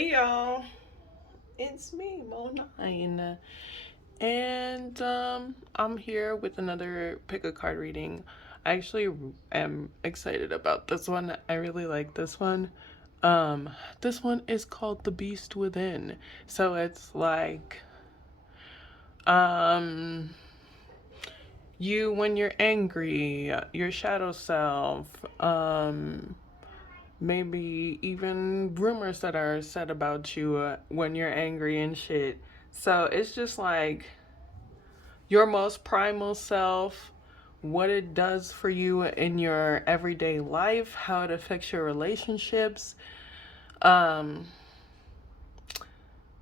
Hey y'all, it's me, Mo9, and I'm here with another pick a card reading. I actually am excited about this one. I really like this one. This one is called The Beast Within. So it's like, um, you when you're angry, your shadow self, maybe even rumors that are said about you when you're angry and shit. So it's just like your most primal self, what it does for you in your everyday life, how it affects your relationships. Um,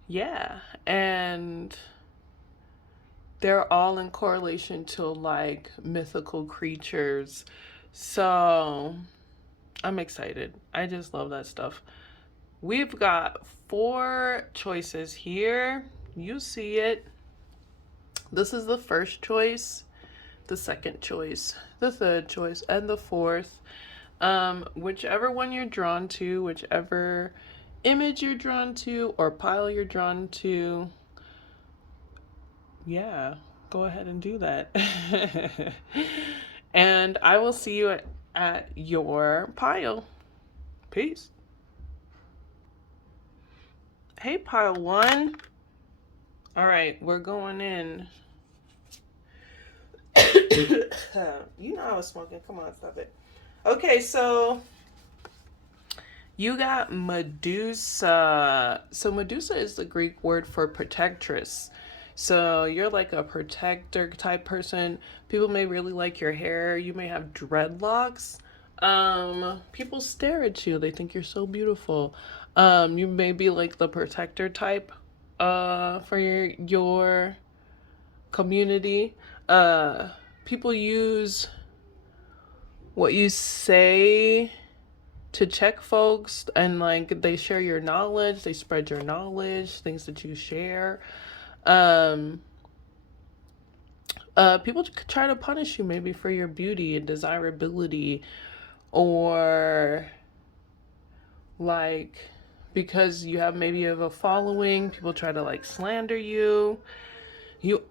yeah, and they're all in correlation to like mythical creatures. So I'm excited. I just love that stuff. We've got 4 choices here. You see it. This is the first choice, the second choice, the third choice, and the fourth. Whichever one you're drawn to, whichever image you're drawn to, or pile you're drawn to, yeah, go ahead and do that. And I will see you at your pile. Peace. Hey, pile 1. All right, we're going in. You know I was smoking. Come on, stop it. Okay, so you got Medusa. So Medusa is the Greek word for protectress. So you're like a protector type person. People may really like your hair. You may have dreadlocks. People stare at you. They think you're so beautiful. You may be like the protector type for your community. People use what you say to check folks, and like they share your knowledge, they spread your knowledge, things that you share. Um, People try to punish you maybe for your beauty and desirability, or like because you have maybe of a following, people try to like slander you. You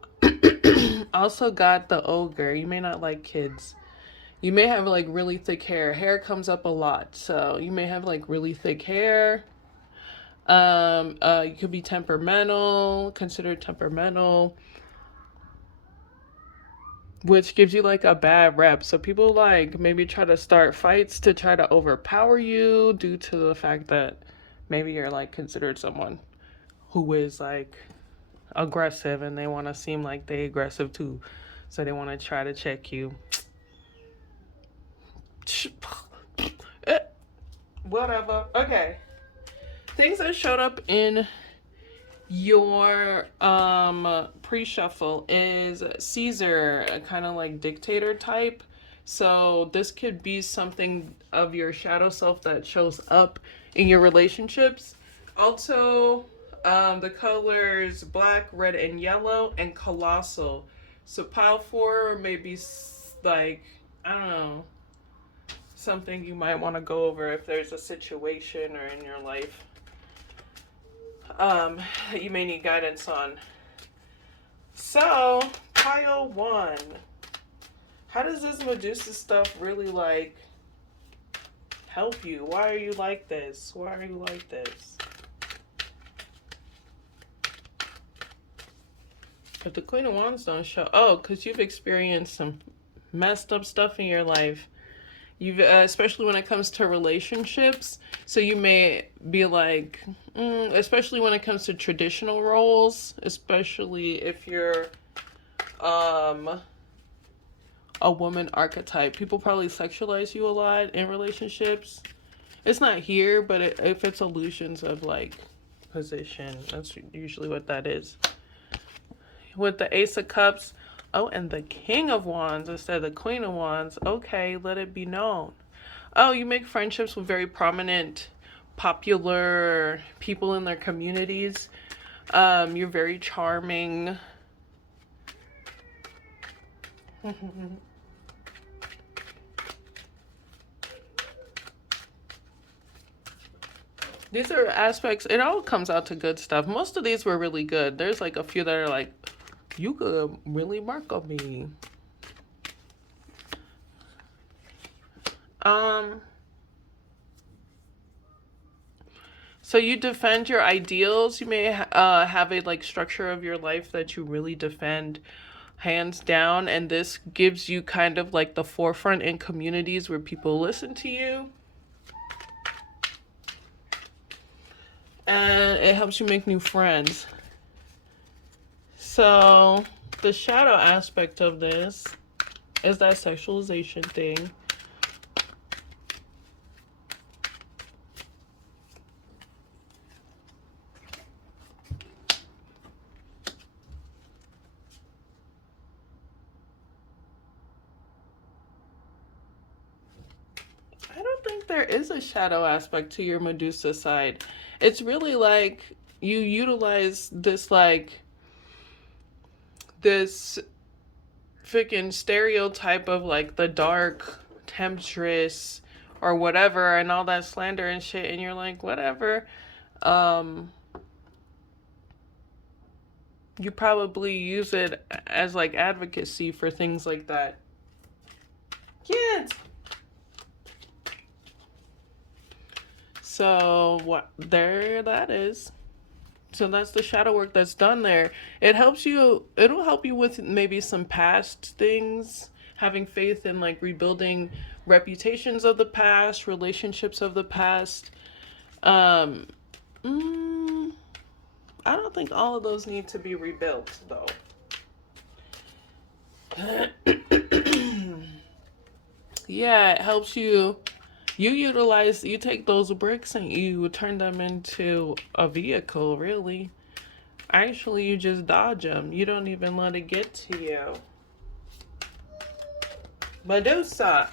also got the ogre. You may not like kids. You may have like really thick hair. Hair comes up a lot. So you may have like really thick hair. You could be temperamental, considered temperamental, which gives you like a bad rep. So people like maybe try to start fights to try to overpower you due to the fact that maybe you're like considered someone who is like aggressive and they want to seem like they aggressive too. So they want to try to check you. Whatever. Okay. Things that showed up in your pre-shuffle is Caesar, a kind of like dictator type. So this could be something of your shadow self that shows up in your relationships. Also, the colors black, red, and yellow, and colossal. So pile 4 may be like, I don't know, something you might want to go over if there's a situation or in your life that you may need guidance on. So, pile 1. How does this Medusa stuff really like help you? Why are you like this? Why are you like this? If the Queen of Wands don't show, oh, because you've experienced some messed up stuff in your life. You've, especially when it comes to relationships. So you may be like, especially when it comes to traditional roles, especially if you're a woman archetype. People probably sexualize you a lot in relationships. It's not here, but if it's illusions of like position, that's usually what that is. With the Ace of Cups, oh, and the King of Wands instead of the Queen of Wands. Okay, let it be known. Oh, you make friendships with very prominent, popular people in their communities. You're very charming. These are aspects, it all comes out to good stuff. Most of these were really good. There's like a few that are like, you could really mark on me. Um, so you defend your ideals. You may have a like structure of your life that you really defend hands down, and this gives you kind of like the forefront in communities where people listen to you. And it helps you make new friends. So the shadow aspect of this is that sexualization thing. I don't think there is a shadow aspect to your Medusa side. It's really like you utilize this freaking stereotype of like the dark temptress or whatever and all that slander and shit, and you're like, whatever. You probably use it as like advocacy for things like that. Kids. So what there that is. So that's the shadow work that's done there. It'll help you with maybe some past things, having faith in like rebuilding reputations of the past, relationships of the past. Um, I don't think all of those need to be rebuilt though. Yeah, it helps you. You take those bricks and you turn them into a vehicle, really. Actually, you just dodge them. You don't even let it get to you. Medusa.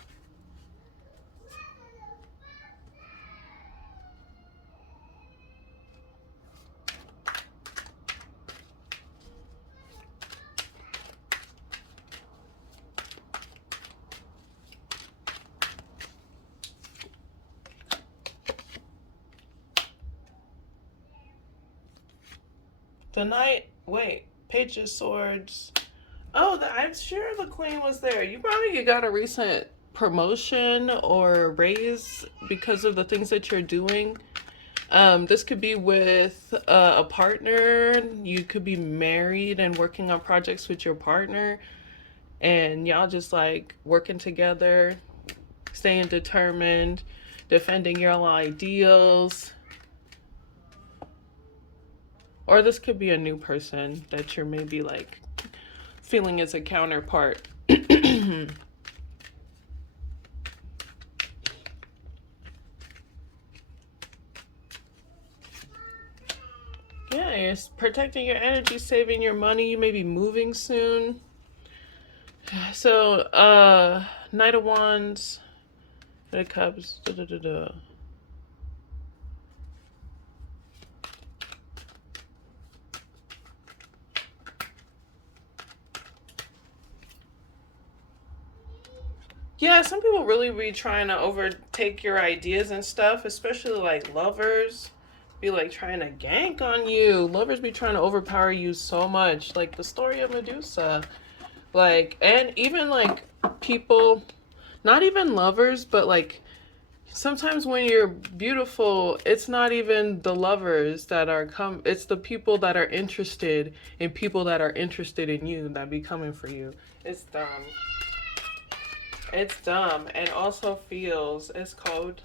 The knight, wait, Page of Swords. Oh, I'm sure the queen was there. You probably got a recent promotion or raise because of the things that you're doing. This could be with a partner. You could be married and working on projects with your partner, and y'all just like working together, staying determined, defending your ideals. Or this could be a new person that you're maybe like feeling as a counterpart. Yeah, you're protecting your energy, saving your money. You may be moving soon. So, Knight of Wands, Knight of Cups, da da da da. Yeah, some people really be trying to overtake your ideas and stuff, especially like lovers. Be like trying to gank on you. Lovers be trying to overpower you so much. Like the story of Medusa. Like, and even like people, not even lovers, but like sometimes when you're beautiful, it's not even the lovers that are it's the people that are interested in people that are interested in you that be coming for you. It's dumb. It's dumb and also feels, it's called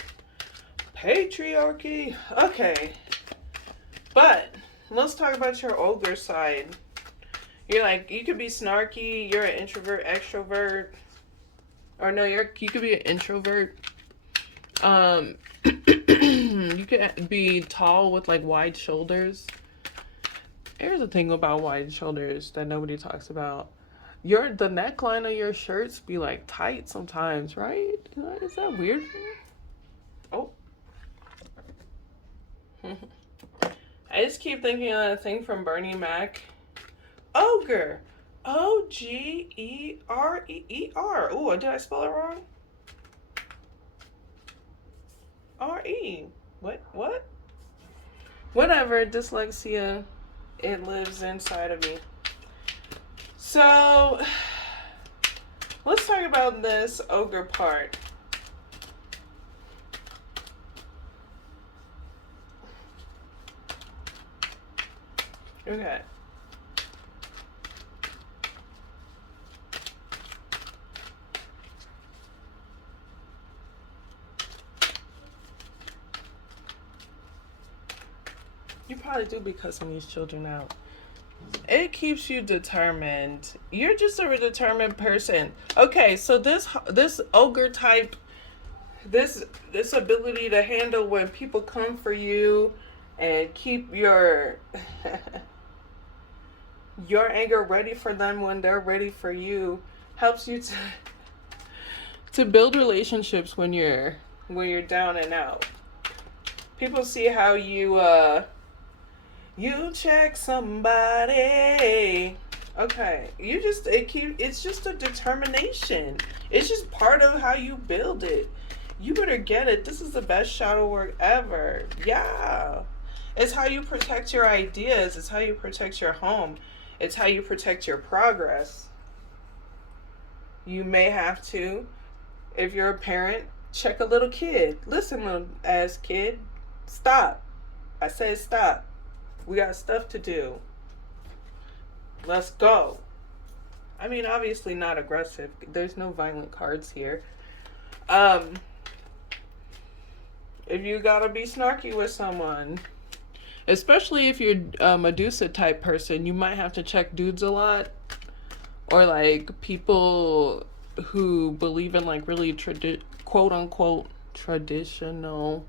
patriarchy. Okay. But let's talk about your ogre side. You're like, you could be snarky, you're an introvert, extrovert. Or no, you could be an introvert. You could be tall with like wide shoulders. Here's the thing about wide shoulders that nobody talks about. The neckline of your shirts be like tight sometimes, right? Is that weird? Oh. I just keep thinking of that thing from Bernie Mac. Ogre. Ogreeer. Oh, did I spell it wrong? R-E. What? Whatever, dyslexia, it lives inside of me. So, let's talk about this ogre part. Okay. You probably do be cussing these children out. It keeps you determined. You're just a determined person. Okay, so this ogre type, this ability to handle when people come for you and keep your your anger ready for them when they're ready for you, helps you to build relationships when you're down and out. People see how you check somebody. Okay, it's just a determination. It's just part of how you build it. You better get it. This is the best shadow work ever. Yeah. It's how you protect your ideas. It's how you protect your home. It's how you protect your progress. You may have to, if you're a parent, check a little kid. Listen, little ass kid, stop. I said stop. We got stuff to do. Let's go. I mean, obviously not aggressive. There's no violent cards here. If you gotta be snarky with someone, especially if you're a Medusa type person, you might have to check dudes a lot, or like people who believe in like really quote unquote traditional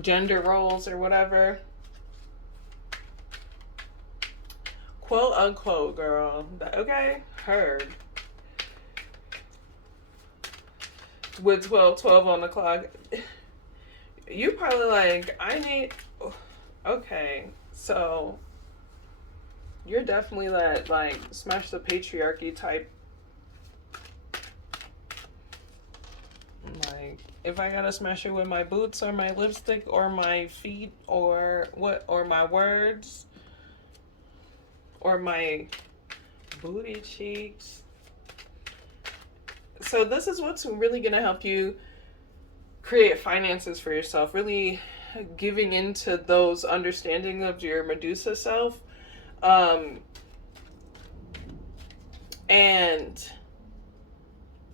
gender roles or whatever. Quote unquote, girl. Okay? Heard. With 12 on the clock. You probably like, I need. Okay, so you're definitely that like smash the patriarchy type. Like, if I gotta smash it with my boots or my lipstick or my feet or what, or my words or my booty cheeks. So this is what's really gonna help you create finances for yourself, really giving into those understanding of your Medusa self. And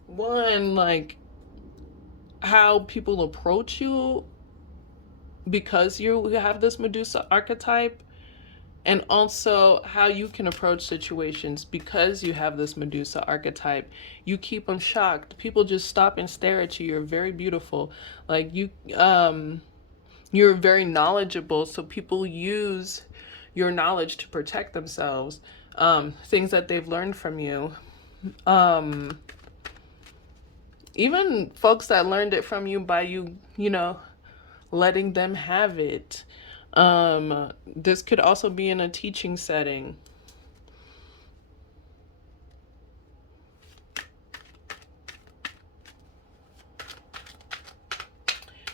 one, like how people approach you because you have this Medusa archetype, and also how you can approach situations because you have this Medusa archetype. You keep them shocked. People just stop and stare at you. You're very beautiful. Like you're very knowledgeable, so people use your knowledge to protect themselves. Things that they've learned from you. Even folks that learned it from you by you, letting them have it. This could also be in a teaching setting.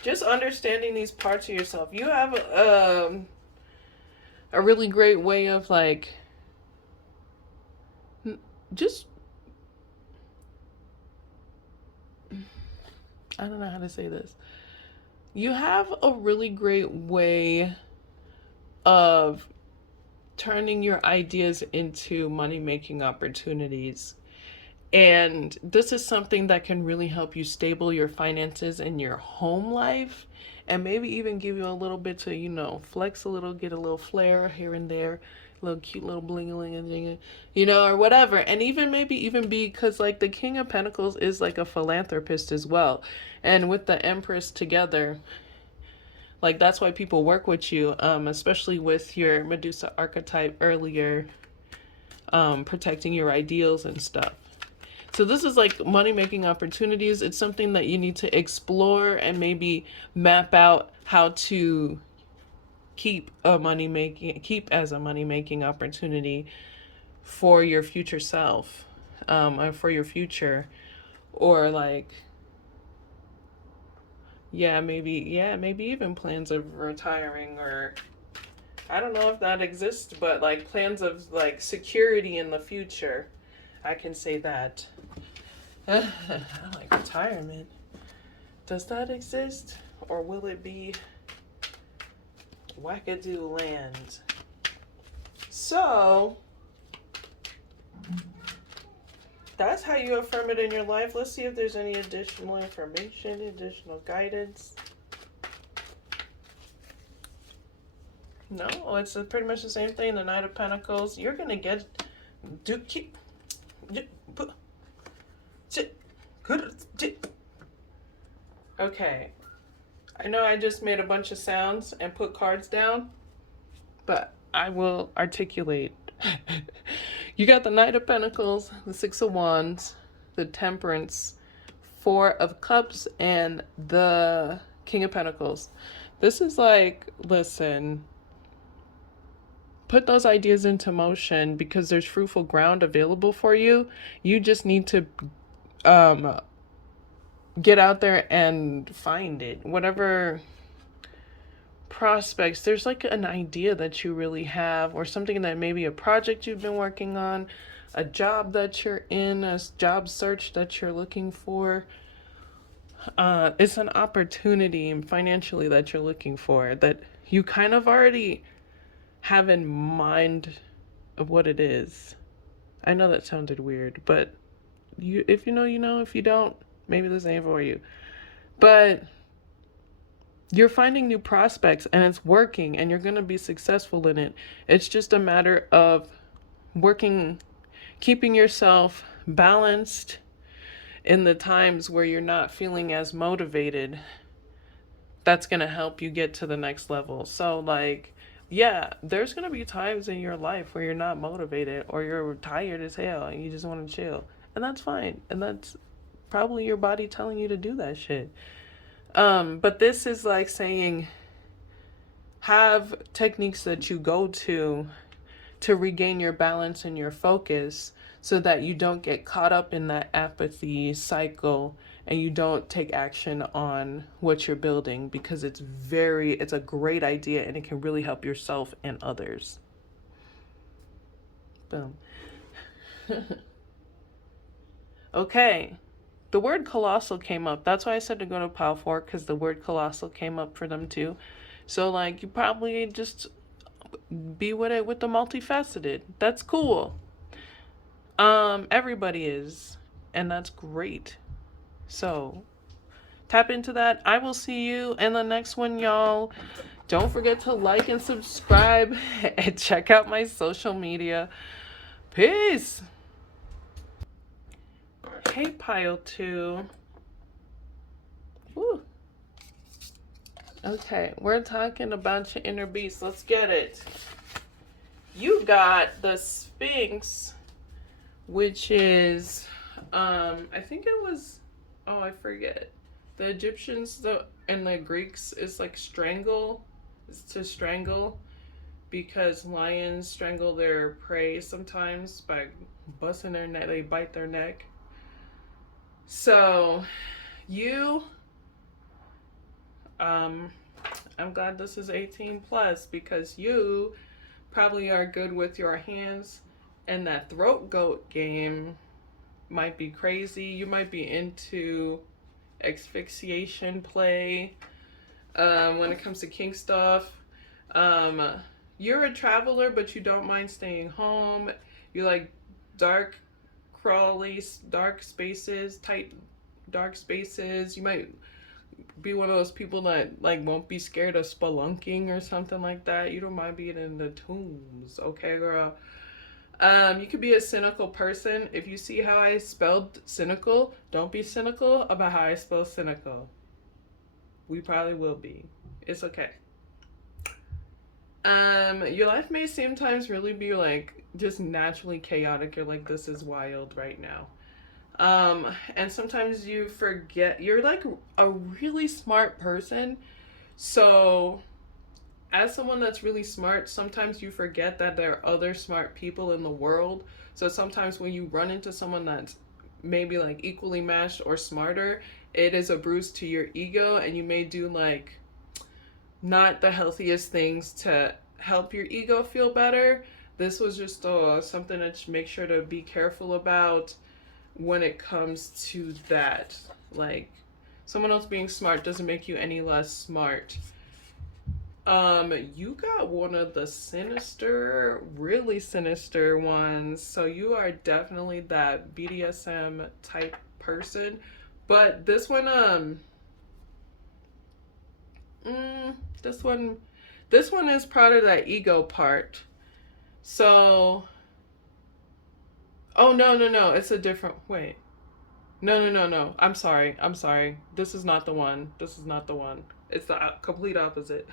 Just understanding these parts of yourself. You have a really great way of like just, I don't know how to say this. You have a really great way of turning your ideas into money-making opportunities. And this is something that can really help you stable your finances in your home life, and maybe even give you a little bit to, flex a little, get a little flair here and there, a little cute little bling-a-ling, or whatever. And even maybe even be, because like the King of Pentacles is like a philanthropist as well. And with the Empress together, like that's why people work with you, especially with your Medusa archetype earlier, protecting your ideals and stuff. So this is like money-making opportunities. It's something that you need to explore and maybe map out how to keep as a money-making opportunity for your future self, or for your future, or like maybe even plans of retiring, or I don't know if that exists, but like plans of like security in the future. I can say that. I like retirement. Does that exist? Or will it be wackadoo land? So, that's how you affirm it in your life. Let's see if there's any additional information, additional guidance. No, it's pretty much the same thing. The Knight of Pentacles. You're going to get... Okay. I know I just made a bunch of sounds and put cards down, but I will articulate. You got the Knight of Pentacles, the Six of Wands, the Temperance, Four of Cups, and the King of Pentacles. This is like, listen, put those ideas into motion because there's fruitful ground available for you. You just need to get out there and find it. Whatever prospects, there's like an idea that you really have, or something that maybe a project you've been working on, a job that you're in, a job search that you're looking for. It's an opportunity financially that you're looking for that you kind of already have in mind of what it is. I know that sounded weird, but if you know, you know. If you don't, maybe this ain't for you. But you're finding new prospects and it's working and you're going to be successful in it. It's just a matter of keeping yourself balanced in the times where you're not feeling as motivated. That's going to help you get to the next level. So like, yeah, there's going to be times in your life where you're not motivated or you're tired as hell and you just want to chill. And that's fine. And that's probably your body telling you to do that shit. But this is like saying, have techniques that you go to regain your balance and your focus so that you don't get caught up in that apathy cycle and you don't take action on what you're building, because it's a great idea and it can really help yourself and others. Boom. Okay. The word colossal came up. That's why I said to go to pile 4, because the word colossal came up for them too. So like, you probably just be with it with the multifaceted. That's cool. Everybody is, and that's great. So tap into that. I will see you in the next one, y'all. Don't forget to like and subscribe and check out my social media. Peace. Hey, pile 2. Woo. Okay, we're talking about your inner beast. Let's get it. You got the Sphinx, which is, I think it was, oh, I forget. The Egyptians and the Greeks is like strangle. It's to strangle, because lions strangle their prey sometimes by busting their neck. They bite their neck. So, I'm glad this is 18 plus, because you probably are good with your hands, and that throat goat game might be crazy. You might be into asphyxiation play when it comes to kink stuff. You're a traveler, but you don't mind staying home. You like dark, crawly, dark spaces, tight, dark spaces. You might be one of those people that like won't be scared of spelunking or something like that. You don't mind being in the tombs, okay, girl? You could be a cynical person. If you see how I spelled cynical, don't be cynical about how I spell cynical. We probably will be. It's okay. Your life may sometimes really be like just naturally chaotic. You're like, this is wild right now. And sometimes you forget you're like a really smart person. So as someone that's really smart, sometimes you forget that there are other smart people in the world. So sometimes when you run into someone that's maybe like equally matched or smarter, it is a bruise to your ego, and you may do like not the healthiest things to help your ego feel better. This was just something to make sure to be careful about when it comes to that. Like, someone else being smart doesn't make you any less smart. You got one of the sinister, really sinister ones. So you are definitely that BDSM type person. But this one, mm, this one, this one is part of that ego part. So, oh no, no, no, it's a different. Wait, no, no, no, no. I'm sorry. I'm sorry. This is not the one. This is not the one. It's the complete opposite.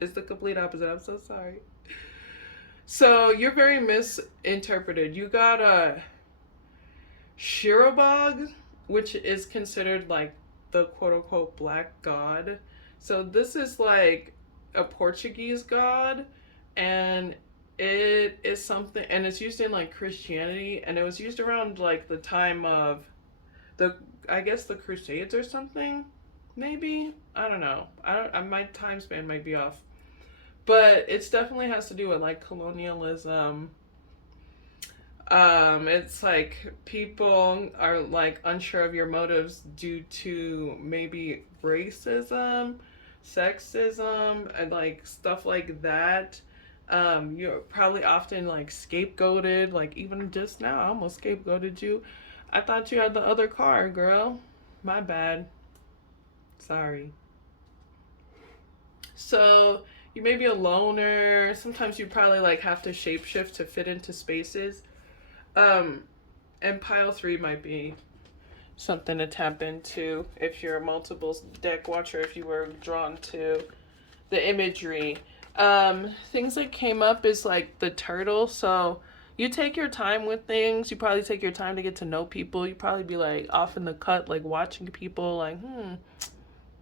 It's the complete opposite. I'm so sorry. So you're very misinterpreted. You got a Shirobog, which is considered like the quote unquote black god. So this is like a Portuguese god, and it is something, and it's used in like Christianity, and it was used around like the time of the, I guess, the Crusades or something. Maybe, I don't know. My time span might be off, but it's definitely has to do with like colonialism. It's like people are like unsure of your motives due to maybe racism, sexism, and like stuff like that. You're probably often like scapegoated. Like, even just now, I almost scapegoated you. I thought you had the other car, girl. My bad. Sorry. So you may be a loner. Sometimes you probably like have to shapeshift to fit into spaces. Um, and pile three might be something to tap into if you're a multiple deck watcher, if you were drawn to the imagery. Things that came up is like the turtle. So you take your time with things. You probably take your time to get to know people. You probably be like off in the cut, like watching people, like,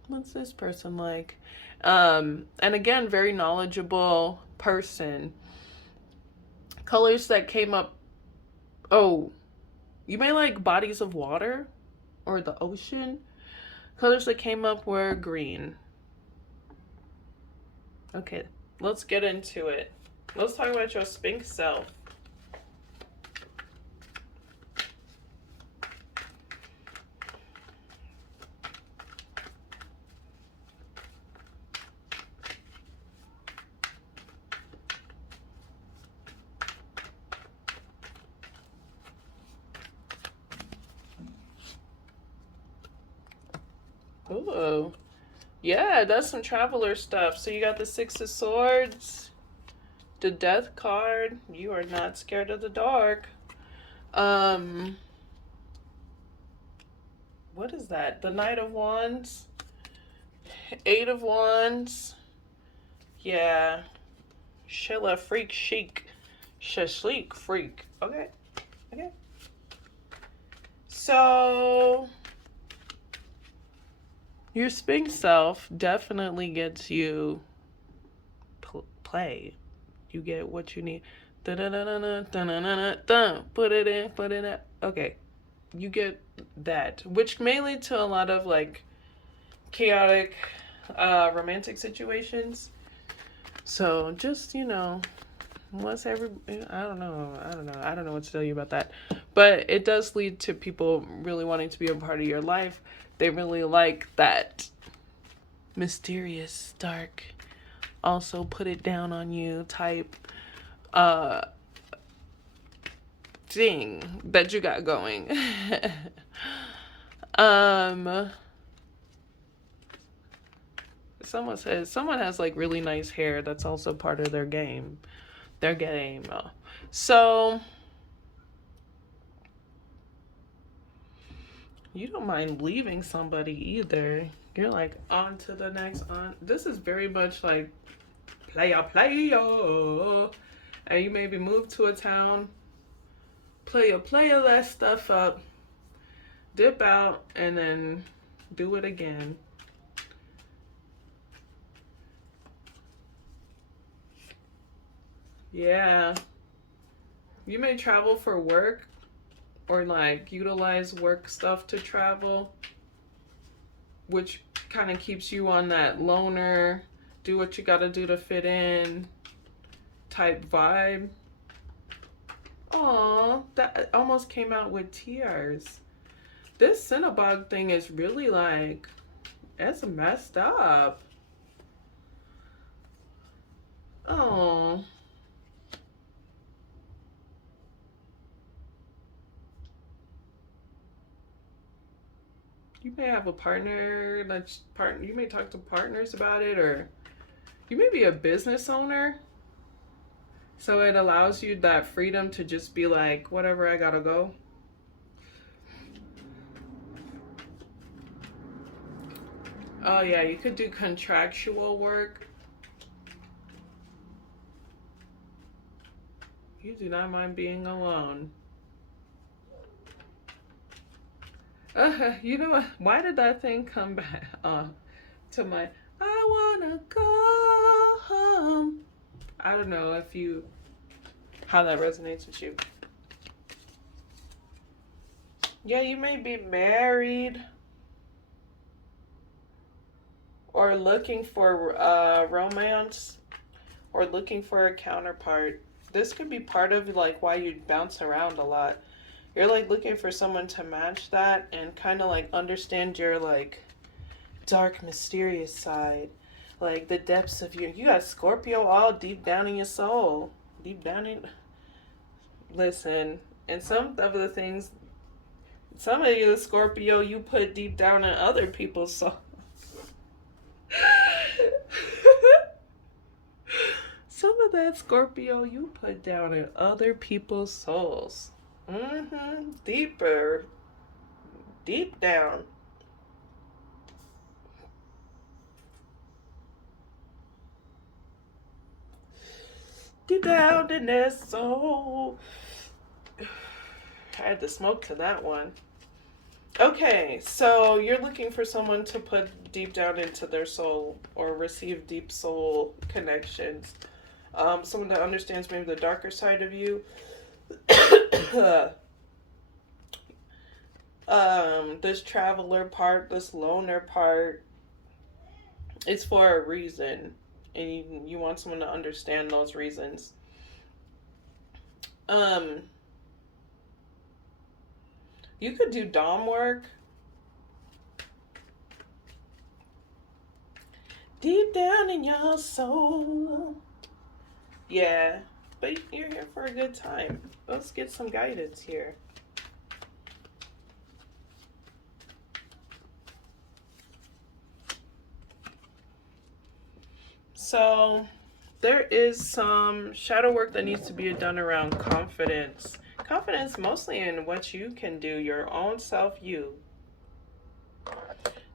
what's this person like? And again, very knowledgeable person. Colors that came up. Oh, you may like bodies of water or the ocean. Colors that came up were green. Okay, let's get into it. Let's talk about your Sphinx self. Ooh. Yeah, that's some traveler stuff. So you got the Six of Swords, the Death card. You are not scared of the dark. Um, what is that? The Knight of Wands, Eight of Wands. Yeah. Sheila Freak Chic. Shashlik Freak. Okay. Okay. So your Sphinx self definitely gets you play. You get what you need. Put it in, put it in. Okay. You get that, which may lead to a lot of like chaotic romantic situations. So just, once I don't know. I don't know what to tell you about that. But it does lead to people really wanting to be a part of your life. They really like that mysterious, dark, also put it down on you type thing that you got going. Someone has like really nice hair. That's also part of their game. Their game. So you don't mind leaving somebody either. You're like on to the next on. This is very much like playa. And you maybe move to a town, play that stuff up, dip out, and then do it again. Yeah. You may travel for work, or like utilize work stuff to travel, which kind of keeps you on that loner, do what you gotta do to fit in type vibe. Aw, that almost came out with tears. This Cinnabog thing is really like, it's messed up. Oh. You may have a partner you may talk to partners about it, or you may be a business owner. So it allows you that freedom to just be like, whatever, I gotta go. Oh yeah, you could do contractual work. You do not mind being alone. You know what? Why did that thing come back to my I wanna go home? I don't know if you how that resonates with you. Yeah, you may be married or looking for romance or looking for a counterpart. This could be part of like why you bounce around a lot. You're like looking for someone to match that and kind of like understand your like dark, mysterious side, like the depths of you got Scorpio all deep down in your soul, deep down in. Listen, and some of the things, some of the Scorpio you put deep down in other people's soul. Some of that Scorpio you put down in other people's souls. Deeper, deep down. Deep down in their soul. I had to smoke to that one. Okay, so you're looking for someone to put deep down into their soul or receive deep soul connections. Someone that understands maybe the darker side of you. This traveler part, this loner part, it's for a reason, and you want someone to understand those reasons. You could do dom work. Deep down in your soul. Yeah, but you're here for a good time. Let's get some guidance here. So there is some shadow work that needs to be done around confidence. Confidence mostly in what you can do, your own self, you.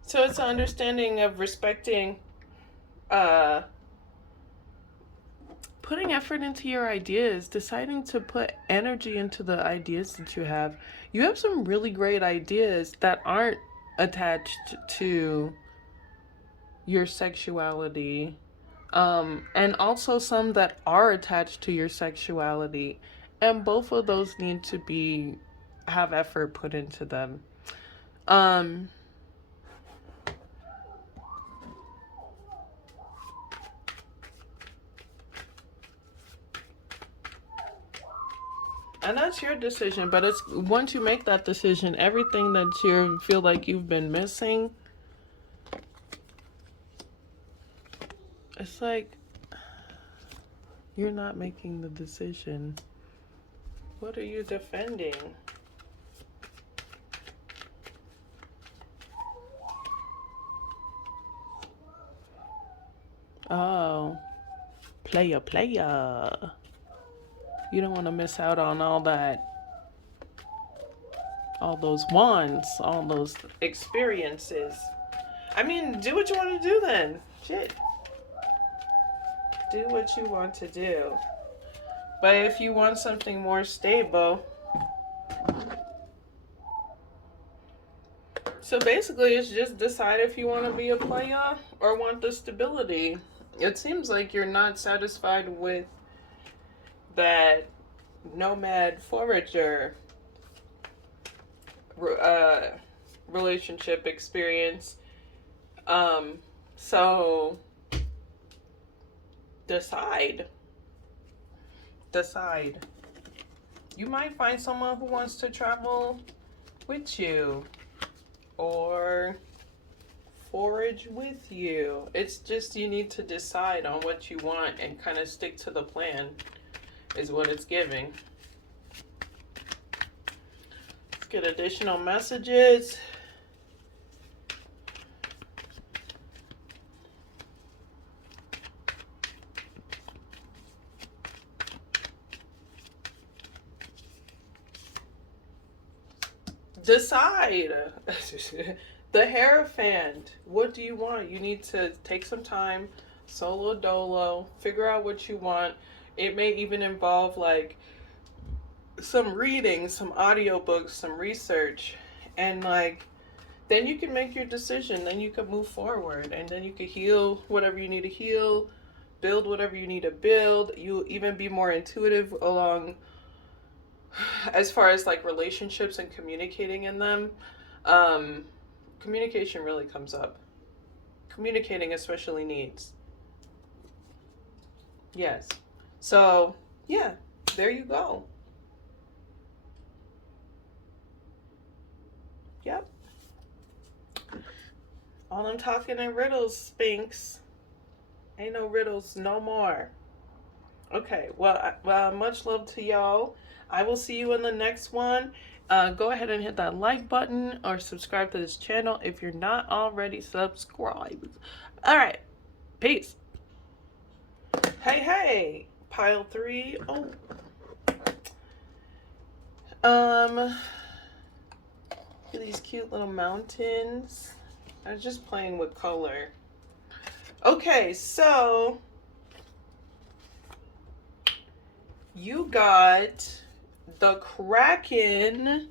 So it's an understanding of respecting, putting effort into your ideas, deciding to put energy into the ideas that you have. You have some really great ideas that aren't attached to your sexuality. And also some that are attached to your sexuality. And both of those need to have effort put into them. And that's your decision, but it's once you make that decision, everything that you feel like you've been missing, it's like you're not making the decision. What are you defending? Oh, player. You don't want to miss out on all those wands, all those experiences. I mean, do what you want to do then. Shit. Do what you want to do. But if you want something more stable, so basically it's just decide if you want to be a player or want the stability. It seems like you're not satisfied with that nomad forager. uh, relationship experience. So decide. Decide. You might find someone who wants to travel with you or forage with you. It's just you need to decide on what you want and kind of stick to the plan, is what it's giving. Let's get additional messages. Decide. The Hierophant. What do you want? You need to take some time, solo dolo, figure out what you want. It may even involve like some reading, some audiobooks, some research, and like then you can make your decision. Then you can move forward, and then you can heal whatever you need to heal, build whatever you need to build. You'll even be more intuitive along as far as like relationships and communicating in them. Communication really comes up. Communicating especially needs. Yes. So yeah, there you go. Yep. All I'm talking in riddles, Sphinx. Ain't no riddles no more. Okay, well, much love to y'all. I will see you in the next one. Go ahead and hit that like button or subscribe to this channel if you're not already subscribed. All right, peace. Hey, pile 3. Oh, these cute little mountains. I was just playing with color. Okay, so you got the Kraken.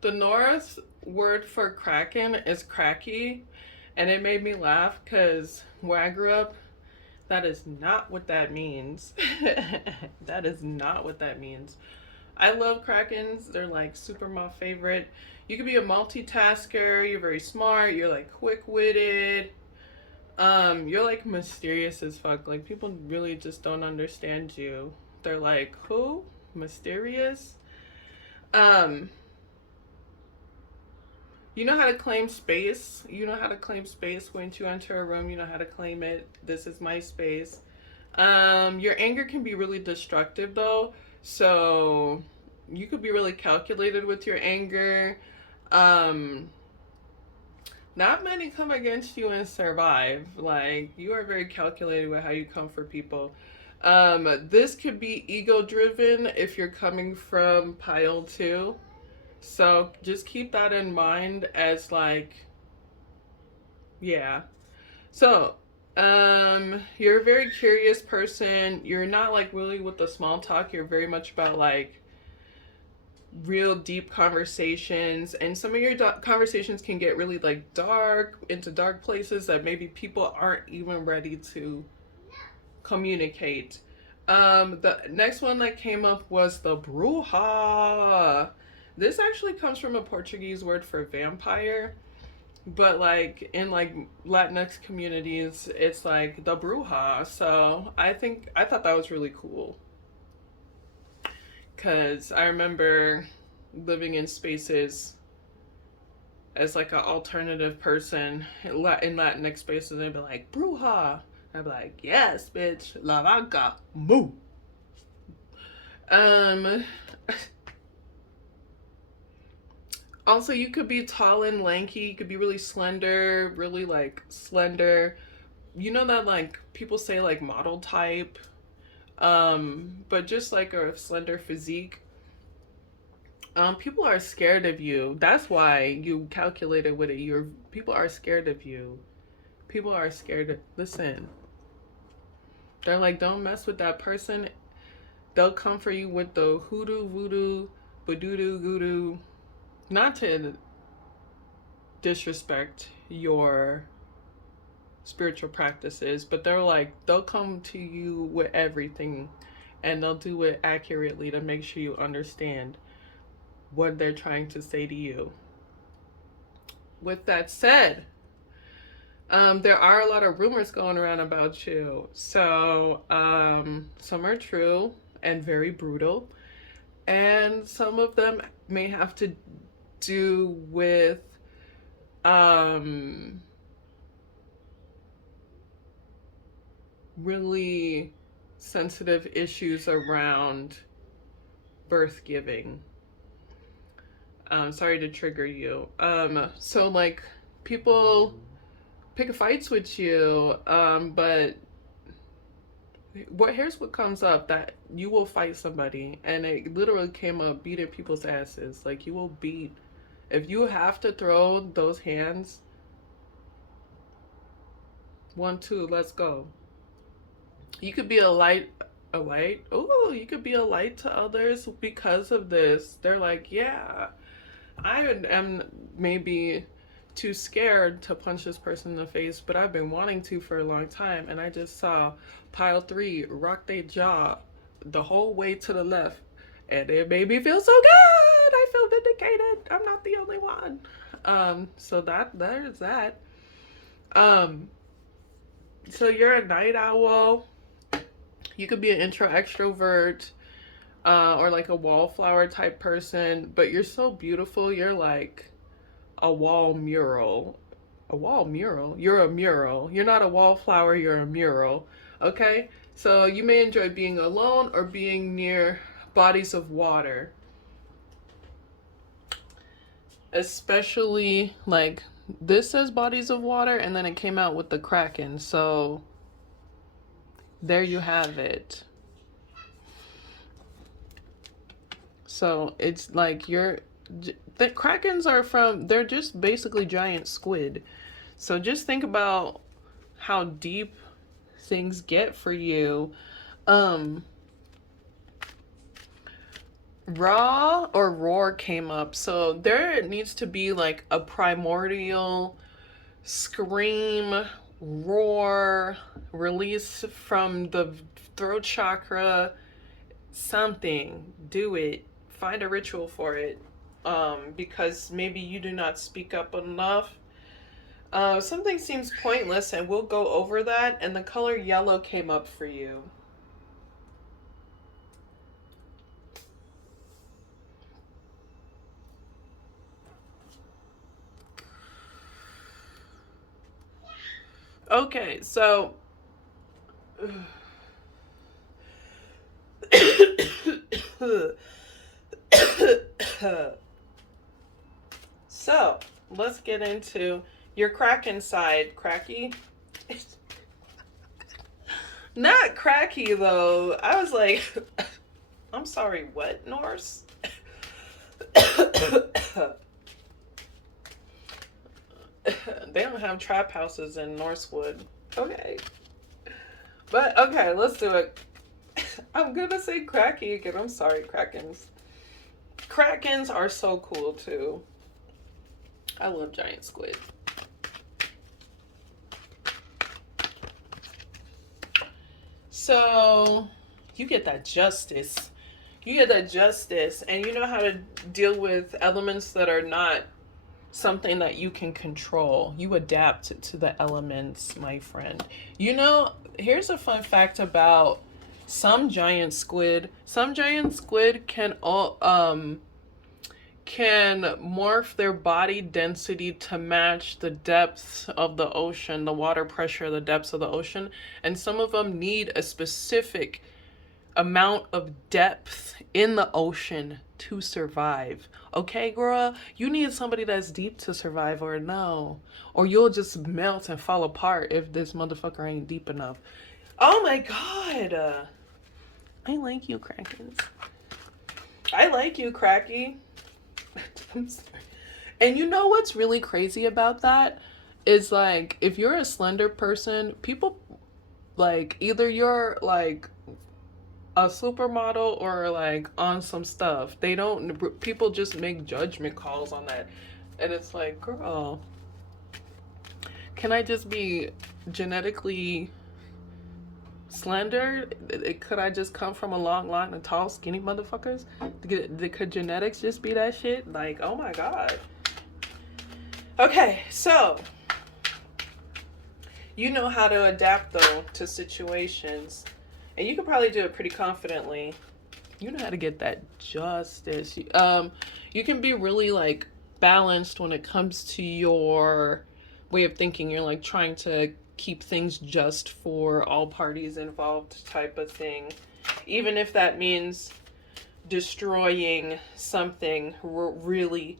The Norse word for Kraken is cracky, and it made me laugh because where I grew up, that is not what that means. That is not what that means. I love Krakens. They're like super my favorite. You can be a multitasker. You're very smart. You're like quick-witted. You're like mysterious as fuck. Like people really just don't understand you. They're like, who? Mysterious? You know how to claim space. You know how to claim space when you enter a room. You know how to claim it. This is my space. Your anger can be really destructive though. So you could be really calculated with your anger. Not many come against you and survive. Like you are very calculated with how you come for people. This could be ego driven if you're coming from pile 2. So just keep that in mind as like, yeah. So, you're a very curious person. You're not like really with the small talk. You're very much about like real deep conversations. And some of your conversations can get really like dark, into dark places that maybe people aren't even ready to communicate. The next one that came up was the bruja. This actually comes from a Portuguese word for vampire, but like in like Latinx communities, it's like the bruja. So I thought that was really cool because I remember living in spaces as like an alternative person in Latinx spaces, and they'd be like bruja. I'd be like, yes, bitch, la vaca, moo. Also, you could be tall and lanky. You could be really slender, really like slender. You know that like people say like model type, but just like a slender physique. People are scared of you. That's why you calculated with it. People are scared of you. People are scared of, listen. They're like, don't mess with that person. They'll come for you with the hoodoo, voodoo, badoodoo, goodoo. Not to disrespect your spiritual practices, but they'll come to you with everything and they'll do it accurately to make sure you understand what they're trying to say to you. With that said, there are a lot of rumors going around about you. So some are true and very brutal, and some of them may have to do with really sensitive issues around birth giving. Sorry to trigger you. So like people pick fights with you, but here's what comes up, that you will fight somebody, and it literally came up beating people's asses. Like, you will beat, if you have to throw those hands, 1, 2, let's go. You could be a light. Oh, you could be a light to others because of this. They're like, yeah, I am maybe too scared to punch this person in the face, but I've been wanting to for a long time, and I just saw pile 3 rock their jaw the whole way to the left, and it made me feel so good. I feel vindicated. I'm not the only one. So there's that. So you're a night owl. You could be an intro extrovert, or like a wallflower type person, but you're so beautiful. You're like a wall mural. A wall mural? You're a mural. You're not a wallflower, you're a mural. Okay? So you may enjoy being alone or being near bodies of water. Especially, like, this says bodies of water, and then it came out with the Kraken. So there you have it. So it's like the Krakens they're just basically giant squid. So just think about how deep things get for you. Raw or roar came up. So there needs to be like a primordial scream, roar, release from the throat chakra, something. Do it. Find a ritual for it. Because maybe you do not speak up enough. Something seems pointless, and we'll go over that. And the color yellow came up for you. Okay, so so let's get into your Kraken side. Cracky? Not cracky though. I was like, I'm sorry, what, Norse? They don't have trap houses in Norsewood. Okay. But okay, let's do it. I'm gonna say cracky again. I'm sorry, Krakens. Krakens are so cool too. I love giant squid. So you get that justice. You get that justice, and you know how to deal with elements that are not something that you can control. You adapt to the elements, my friend. You know, here's a fun fact about some giant squid. Some giant squid can morph their body density to match the depths of the ocean, the water pressure, the depths of the ocean, and some of them need a specific amount of depth in the ocean to survive. Okay, girl, you need somebody that's deep to survive, or no, or you'll just melt and fall apart if this motherfucker ain't deep enough. Oh my god, I like you, Krakens. I like you, Cracky. I'm sorry. And you know what's really crazy about that is, like, if you're a slender person, people, like, either you're like a supermodel or like on some stuff. People just make judgment calls on that. And it's like, girl, can I just be genetically slender? Could I just come from a long line of tall, skinny motherfuckers? Could genetics just be that shit? Like, oh my god. Okay, so you know how to adapt though to situations, and you could probably do it pretty confidently. You know how to get that justice. You can be really like balanced when it comes to your way of thinking. You're like trying to keep things just for all parties involved type of thing, even if that means destroying something really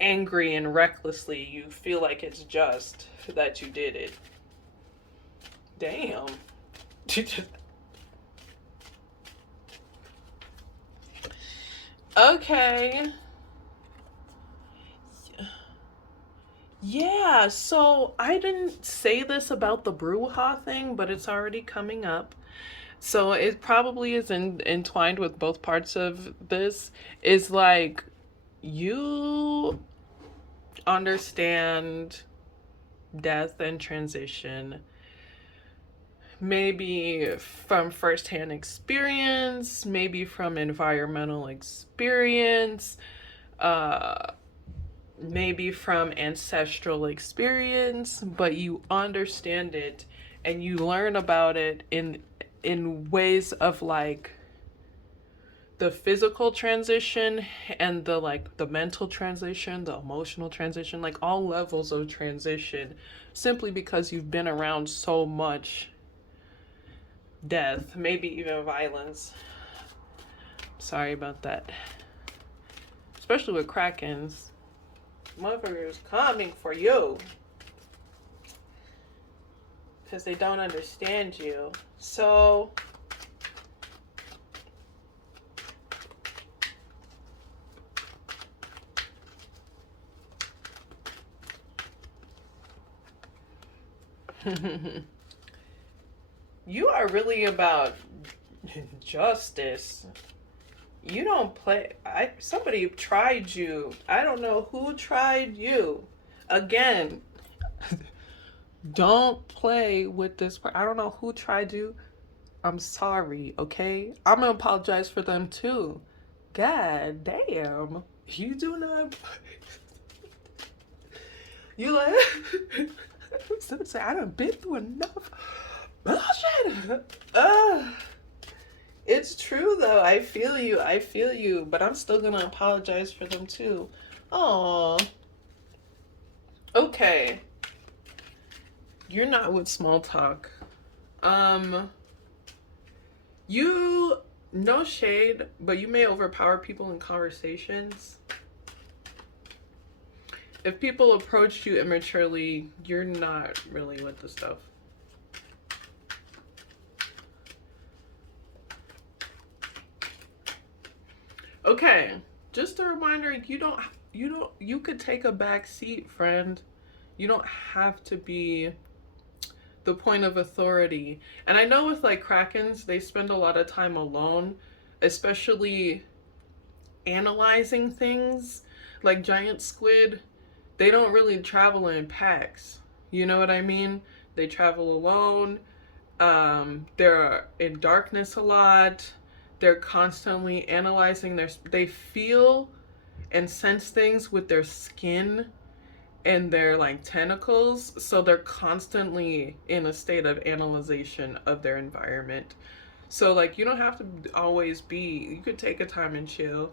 angry and recklessly. You feel like it's just that you did it. Damn. Okay. Yeah, so I didn't say this about the brouhaha thing, but it's already coming up. So it probably is entwined with both parts of this. Is like you understand death and transition, maybe from firsthand experience, maybe from environmental experience, maybe from ancestral experience, but you understand it and you learn about it in ways of like the physical transition and the like the mental transition, the emotional transition, like all levels of transition, simply because you've been around so much death, maybe even violence. Sorry about that. Especially with Krakens. Motherfuckers coming for you. Because they don't understand you. So you are really about justice. You don't play. Somebody tried you. I don't know who tried you. Again, don't play with this. I don't know who tried you. I'm sorry, okay? I'm gonna apologize for them too. God damn. You do not. You like. I done been through enough bullshit. It's true though. I feel you. I feel you. But I'm still gonna apologize for them too. Aw. Okay. You're not with small talk. You, no shade, but you may overpower people in conversations. If people approach you immaturely, you're not really with the stuff. Okay, just a reminder, you could take a back seat, friend. You don't have to be the point of authority. And I know with like Krakens, they spend a lot of time alone, especially analyzing things. Like giant squid, they don't really travel in packs. You know what I mean? They travel alone. They're in darkness a lot. They're constantly analyzing they feel and sense things with their skin and their like tentacles, so they're constantly in a state of analyzation of their environment. So like you don't have to always be, you could take a time and chill.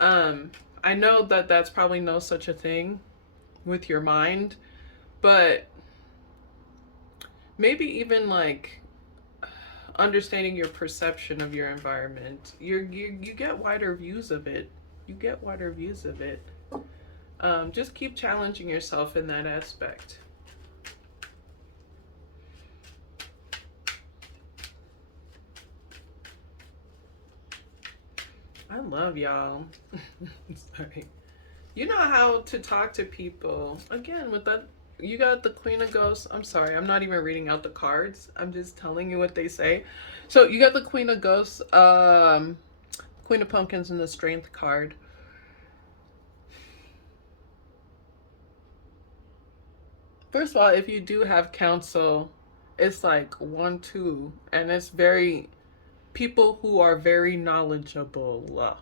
I know that that's probably no such a thing with your mind, but maybe even like understanding your perception of your environment, you get wider views of it. You get wider views of it. Just keep challenging yourself in that aspect. I love y'all. Sorry. You know how to talk to people. Again, with that, you got the Queen of Ghosts. I'm sorry, I'm not even reading out the cards. I'm just telling you what they say. So you got the Queen of Ghosts, Queen of Pumpkins, and the Strength card. First of all, if you do have counsel, it's like 1-2, and it's very people who are very knowledgeable.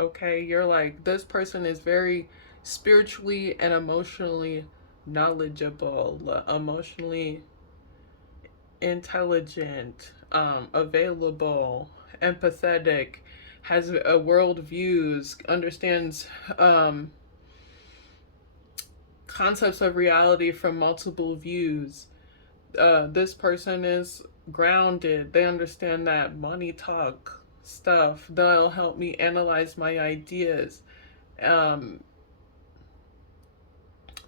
Okay, you're like, this person is very spiritually and emotionally knowledgeable, emotionally intelligent, available, empathetic, has a world views, understands concepts of reality from multiple views. This person is grounded. They understand that money talk stuff. They'll help me analyze my ideas. Um,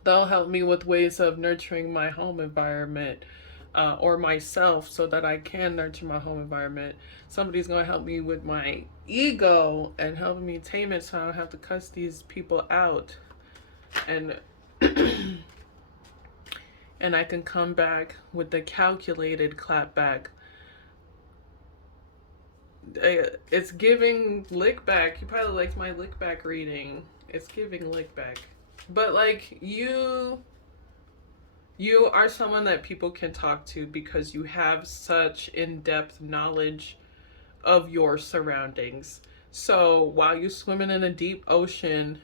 they'll help me with ways of nurturing my home environment, or myself, so that I can nurture my home environment. Somebody's going to help me with my ego and helping me tame it so I don't have to cuss these people out. And and I can come back with the calculated clap back. It's giving lick back. You probably liked my lick back reading. It's giving lick back. But like you are someone that people can talk to because you have such in-depth knowledge of your surroundings. So while you're swimming in a deep ocean,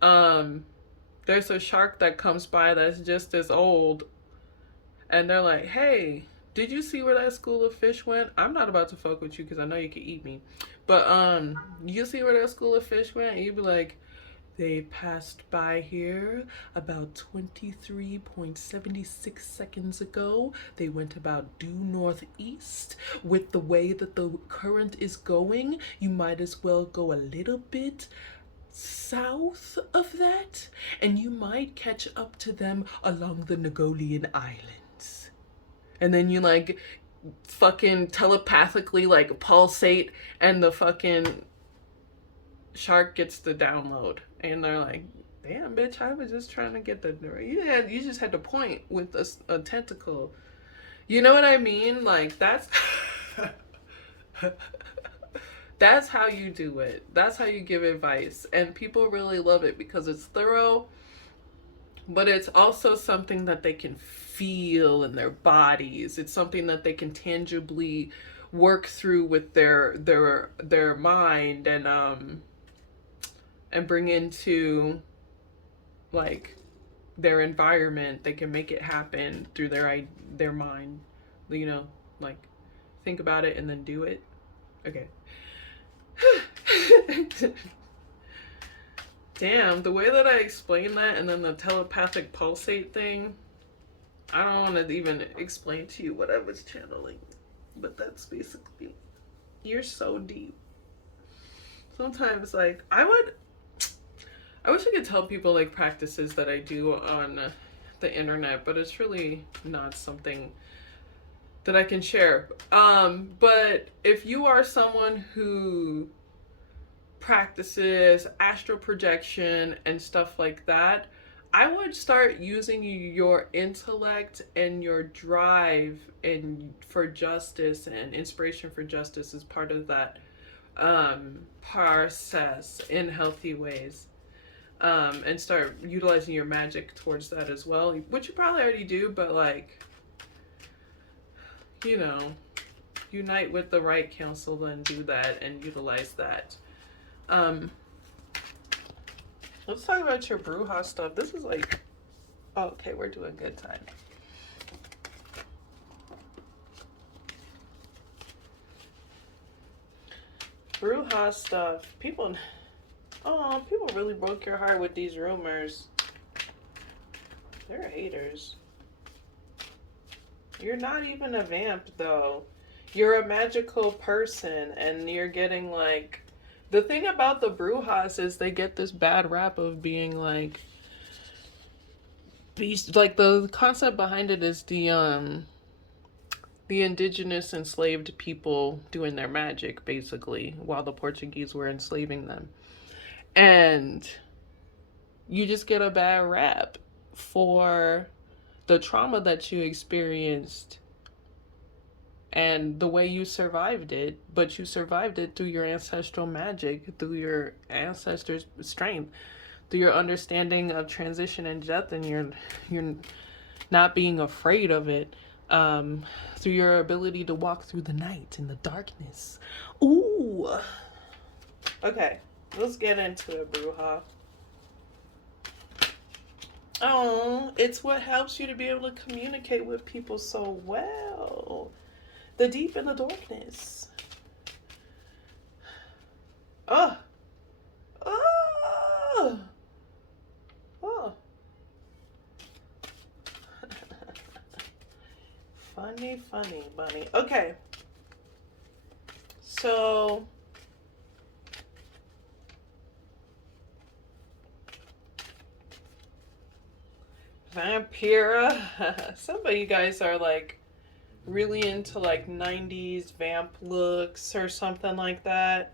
there's a shark that comes by that's just as old, and they're like, "Hey, did you see where that school of fish went? I'm not about to fuck with you because I know you can eat me, but you see where that school of fish went?" And you'd be like, "They passed by here about 23.76 seconds ago. They went about due northeast. With the way that the current is going, you might as well go a little bit south of that, and you might catch up to them along the Nagolian Islands." And then you like fucking telepathically like pulsate, and the fucking shark gets the download, and they're like, "Damn, bitch, I was just trying to get the you just had to point with a tentacle." You know what I mean? Like that's that's how you do it. That's how you give advice, and people really love it because it's thorough, but it's also something that they can feel in their bodies. It's something that they can tangibly work through with their mind, and bring into like their environment. They can make it happen through their mind, you know, like think about it and then do it. Okay. Damn, the way that I explain that, and then the telepathic pulsate thing, I don't want to even explain to you what I was channeling, but that's basically, you're so deep. Sometimes like I wish I could tell people like practices that I do on the internet, but it's really not something that I can share. But if you are someone who practices astral projection and stuff like that, I would start using your intellect and your drive and for justice and inspiration for justice as part of that process in healthy ways. And start utilizing your magic towards that as well, which you probably already do, but like, you know, unite with the right counsel and do that and utilize that. Let's talk about your Bruja stuff. This is like, oh, okay, we're doing good time. Bruja stuff. People really broke your heart with these rumors. They're haters. You're not even a vamp, though. You're a magical person, and you're getting like, the thing about the Brujas is they get this bad rap of being like beast. Like the concept behind it is the indigenous enslaved people doing their magic basically while the Portuguese were enslaving them, and you just get a bad rap for the trauma that you experienced and the way you survived it, but you survived it through your ancestral magic, through your ancestors' strength, through your understanding of transition and death, and you're not being afraid of it. through your ability to walk through the night in the darkness. Ooh. Okay, let's get into it, Bruja. Oh, it's what helps you to be able to communicate with people so well. The deep in the darkness. Oh. Oh. Oh. Funny, funny, bunny. Okay. So Vampira. Some of you guys are like really into like 90s vamp looks or something like that.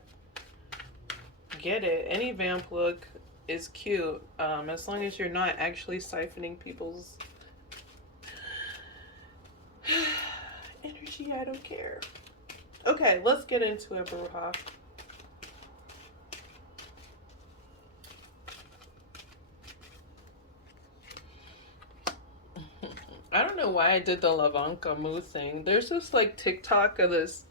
Get it. Any vamp look is cute. As long as you're not actually siphoning people's energy, I don't care. Okay, let's get into it, Bruja. I don't know why I did the Lavanka Moo thing. There's this like TikTok of this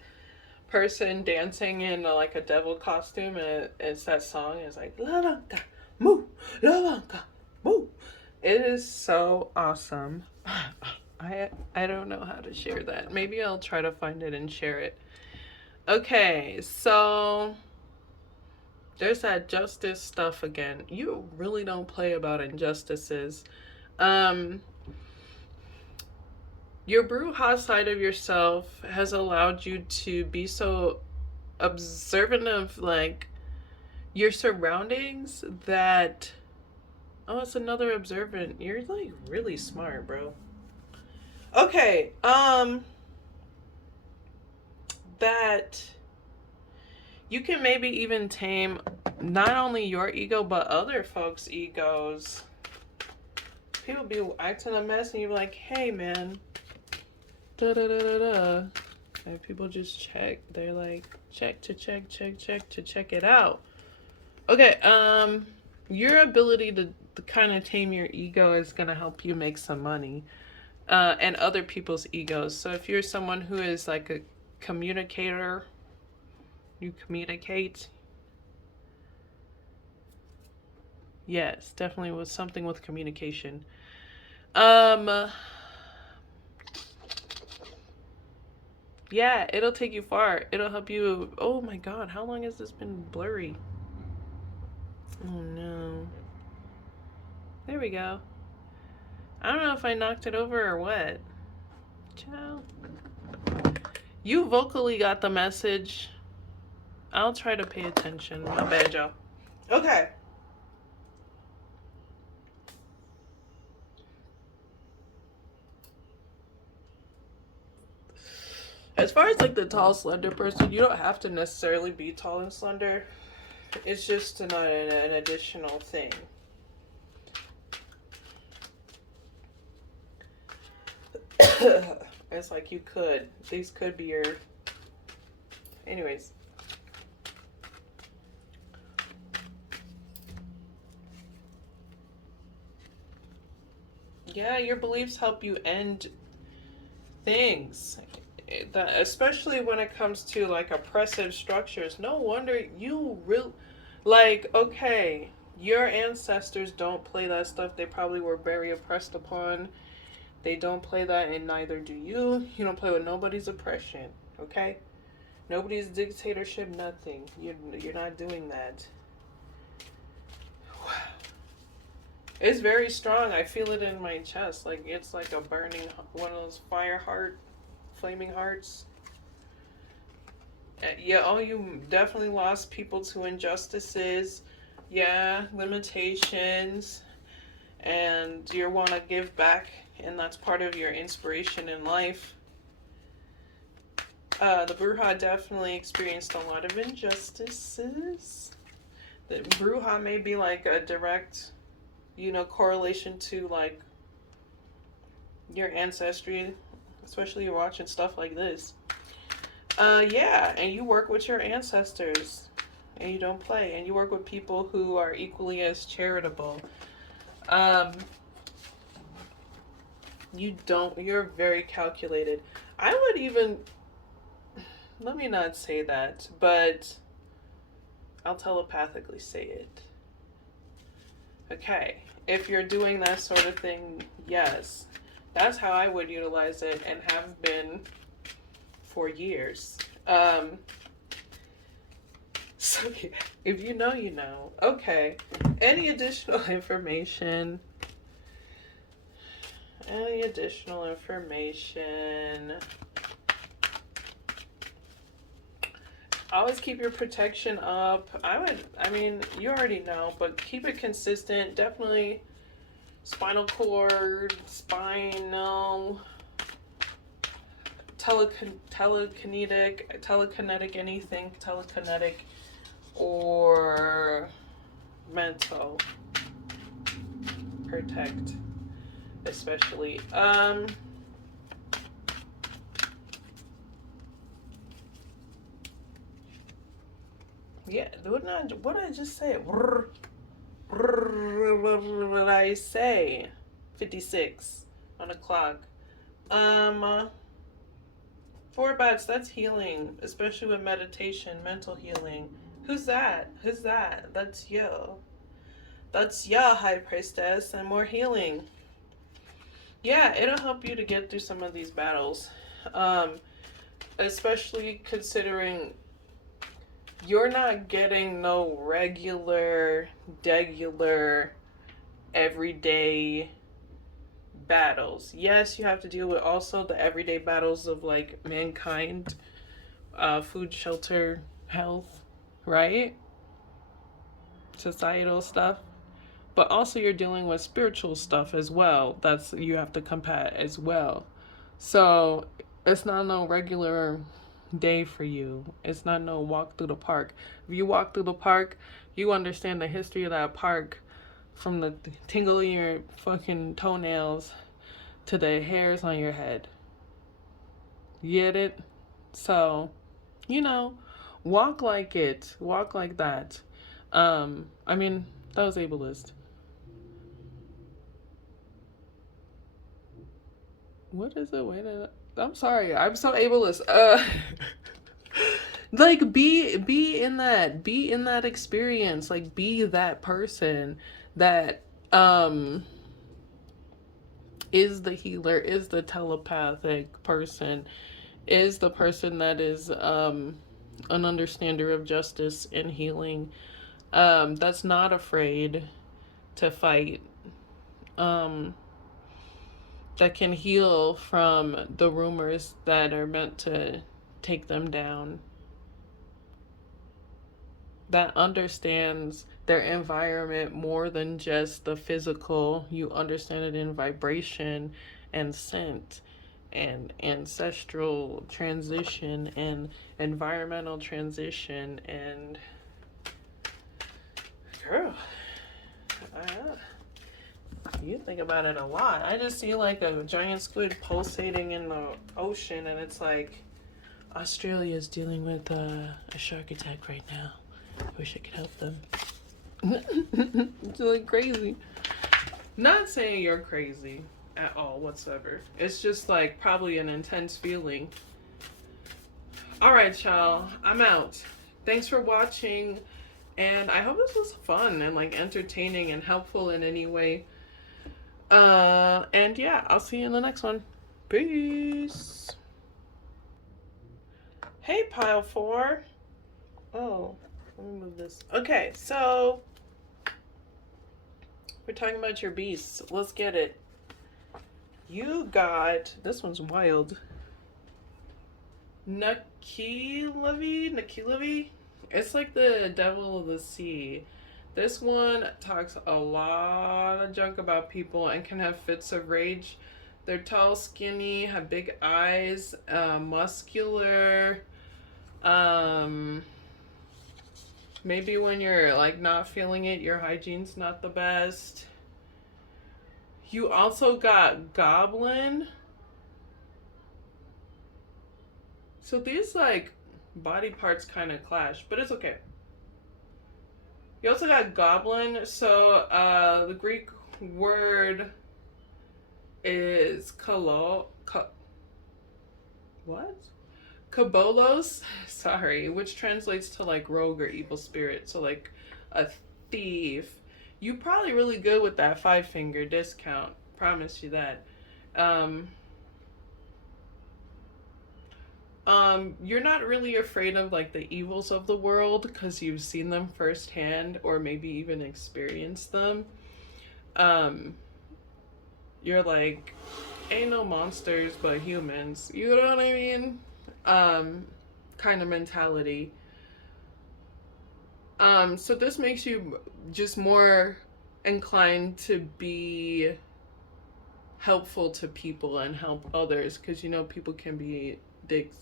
person dancing in like a devil costume, and it's that song. It's like Lavanka Moo, Lavanka Moo. It is so awesome. I don't know how to share that. Maybe I'll try to find it and share it. Okay, so there's that justice stuff again. You really don't play about injustices. Your Bruja side of yourself has allowed you to be so observant of like your surroundings that it's another observant. You're like really smart, bro. Okay, that you can maybe even tame not only your ego but other folks' egos. People be acting a mess and you're like, hey man, da da da da da. And people just check. They're like, check to check it out. Okay, your ability to kind of tame your ego is gonna help you make some money. And other people's egos. So if you're someone who is like a communicator, you communicate. Yes, definitely with something with communication. Yeah, it'll take you far. It'll help you. Oh my god, how long has this been blurry? Oh no. There we go. I don't know if I knocked it over or what. Ciao. You vocally got the message. I'll try to pay attention. My bad, y'all. Okay. As far as like the tall, slender person, you don't have to necessarily be tall and slender. It's just an additional thing. It's like you could. These could be your. Anyways. Yeah, your beliefs help you end things. Especially when it comes to like oppressive structures. No wonder you really. Like, okay, your ancestors don't play that stuff. They probably were very oppressed upon. They don't play that, and neither do you. You don't play with nobody's oppression, okay? Nobody's dictatorship, nothing. You're not doing that. It's very strong. I feel it in my chest. Like, it's like a burning, one of those flaming hearts. Yeah, oh, you definitely lost people to injustices. Yeah, limitations. And you want to give back, and that's part of your inspiration in life. The Bruja definitely experienced a lot of injustices. The Bruja may be like a direct, correlation to like your ancestry, especially you're watching stuff like this. Yeah, and you work with your ancestors, and you don't play, and you work with people who are equally as charitable. You don't, you're very calculated. I would even, let me not say that, but I'll telepathically say it. Okay, if you're doing that sort of thing, yes. That's how I would utilize it and have been for years. So yeah, if you know, you know. Okay, any additional information? Any additional information? Always keep your protection up. I mean, you already know, but keep it consistent. Definitely spinal cord, spinal, telekinetic, anything telekinetic, or mental. Protect, especially. Yeah, what did I just say? What did I say? 56 on a clock. 4 bats, that's healing, especially with meditation, mental healing. Who's that? Who's that? That's you. That's ya, High Priestess, and more healing. Yeah, it'll help you to get through some of these battles. Especially considering you're not getting no regular, everyday battles. Yes, you have to deal with also the everyday battles of like mankind, food, shelter, health, right? Societal stuff. But also you're dealing with spiritual stuff as well. That's you have to combat as well. So it's not no regular day for you. It's not no walk through the park. If you walk through the park, you understand the history of that park from the tingle in your fucking toenails to the hairs on your head. You get it? So, you know, walk like it. Walk like that. I mean, that was ableist. What is it? Wait a I'm sorry. I'm so ableist. Like be in that experience. Like be that person that is the healer, is the telepathic person, is the person that is an understander of justice and healing. That's not afraid to fight. Um that can heal from the rumors that are meant to take them down, that understands their environment more than just the physical. You understand it in vibration and scent and ancestral transition and environmental transition and girl, you think about it a lot. I just see like a giant squid pulsating in the ocean, and it's like Australia is dealing with a shark attack right now. I wish I could help them. It's like crazy. Not saying you're crazy at all whatsoever. It's just like probably an intense feeling. All right, y'all. I'm out. Thanks for watching, and I hope this was fun and like entertaining and helpful in any way. And yeah, I'll see you in the next one. Peace. Hey, pile 4. Oh, let me move this. Okay, so we're talking about your beasts. Let's get it. You got, this one's wild. Nakilavi. It's like the devil of the sea. This one talks a lot of junk about people and can have fits of rage. They're tall, skinny, have big eyes, muscular. Maybe when you're like not feeling it, your hygiene's not the best. You also got goblin. So these like body parts kind of clash, but it's okay. You also got goblin. So the Greek word is what? Kabolos, sorry, which translates to like rogue or evil spirit. So like a thief. You probably really good with that 5 finger discount. Promise you that. Um, you're not really afraid of like the evils of the world because you've seen them firsthand or maybe even experienced them. Um, you're like, ain't no monsters but humans. You know what I mean? Um, kind of mentality. So this makes you just more inclined to be helpful to people and help others because you know people can be dicks.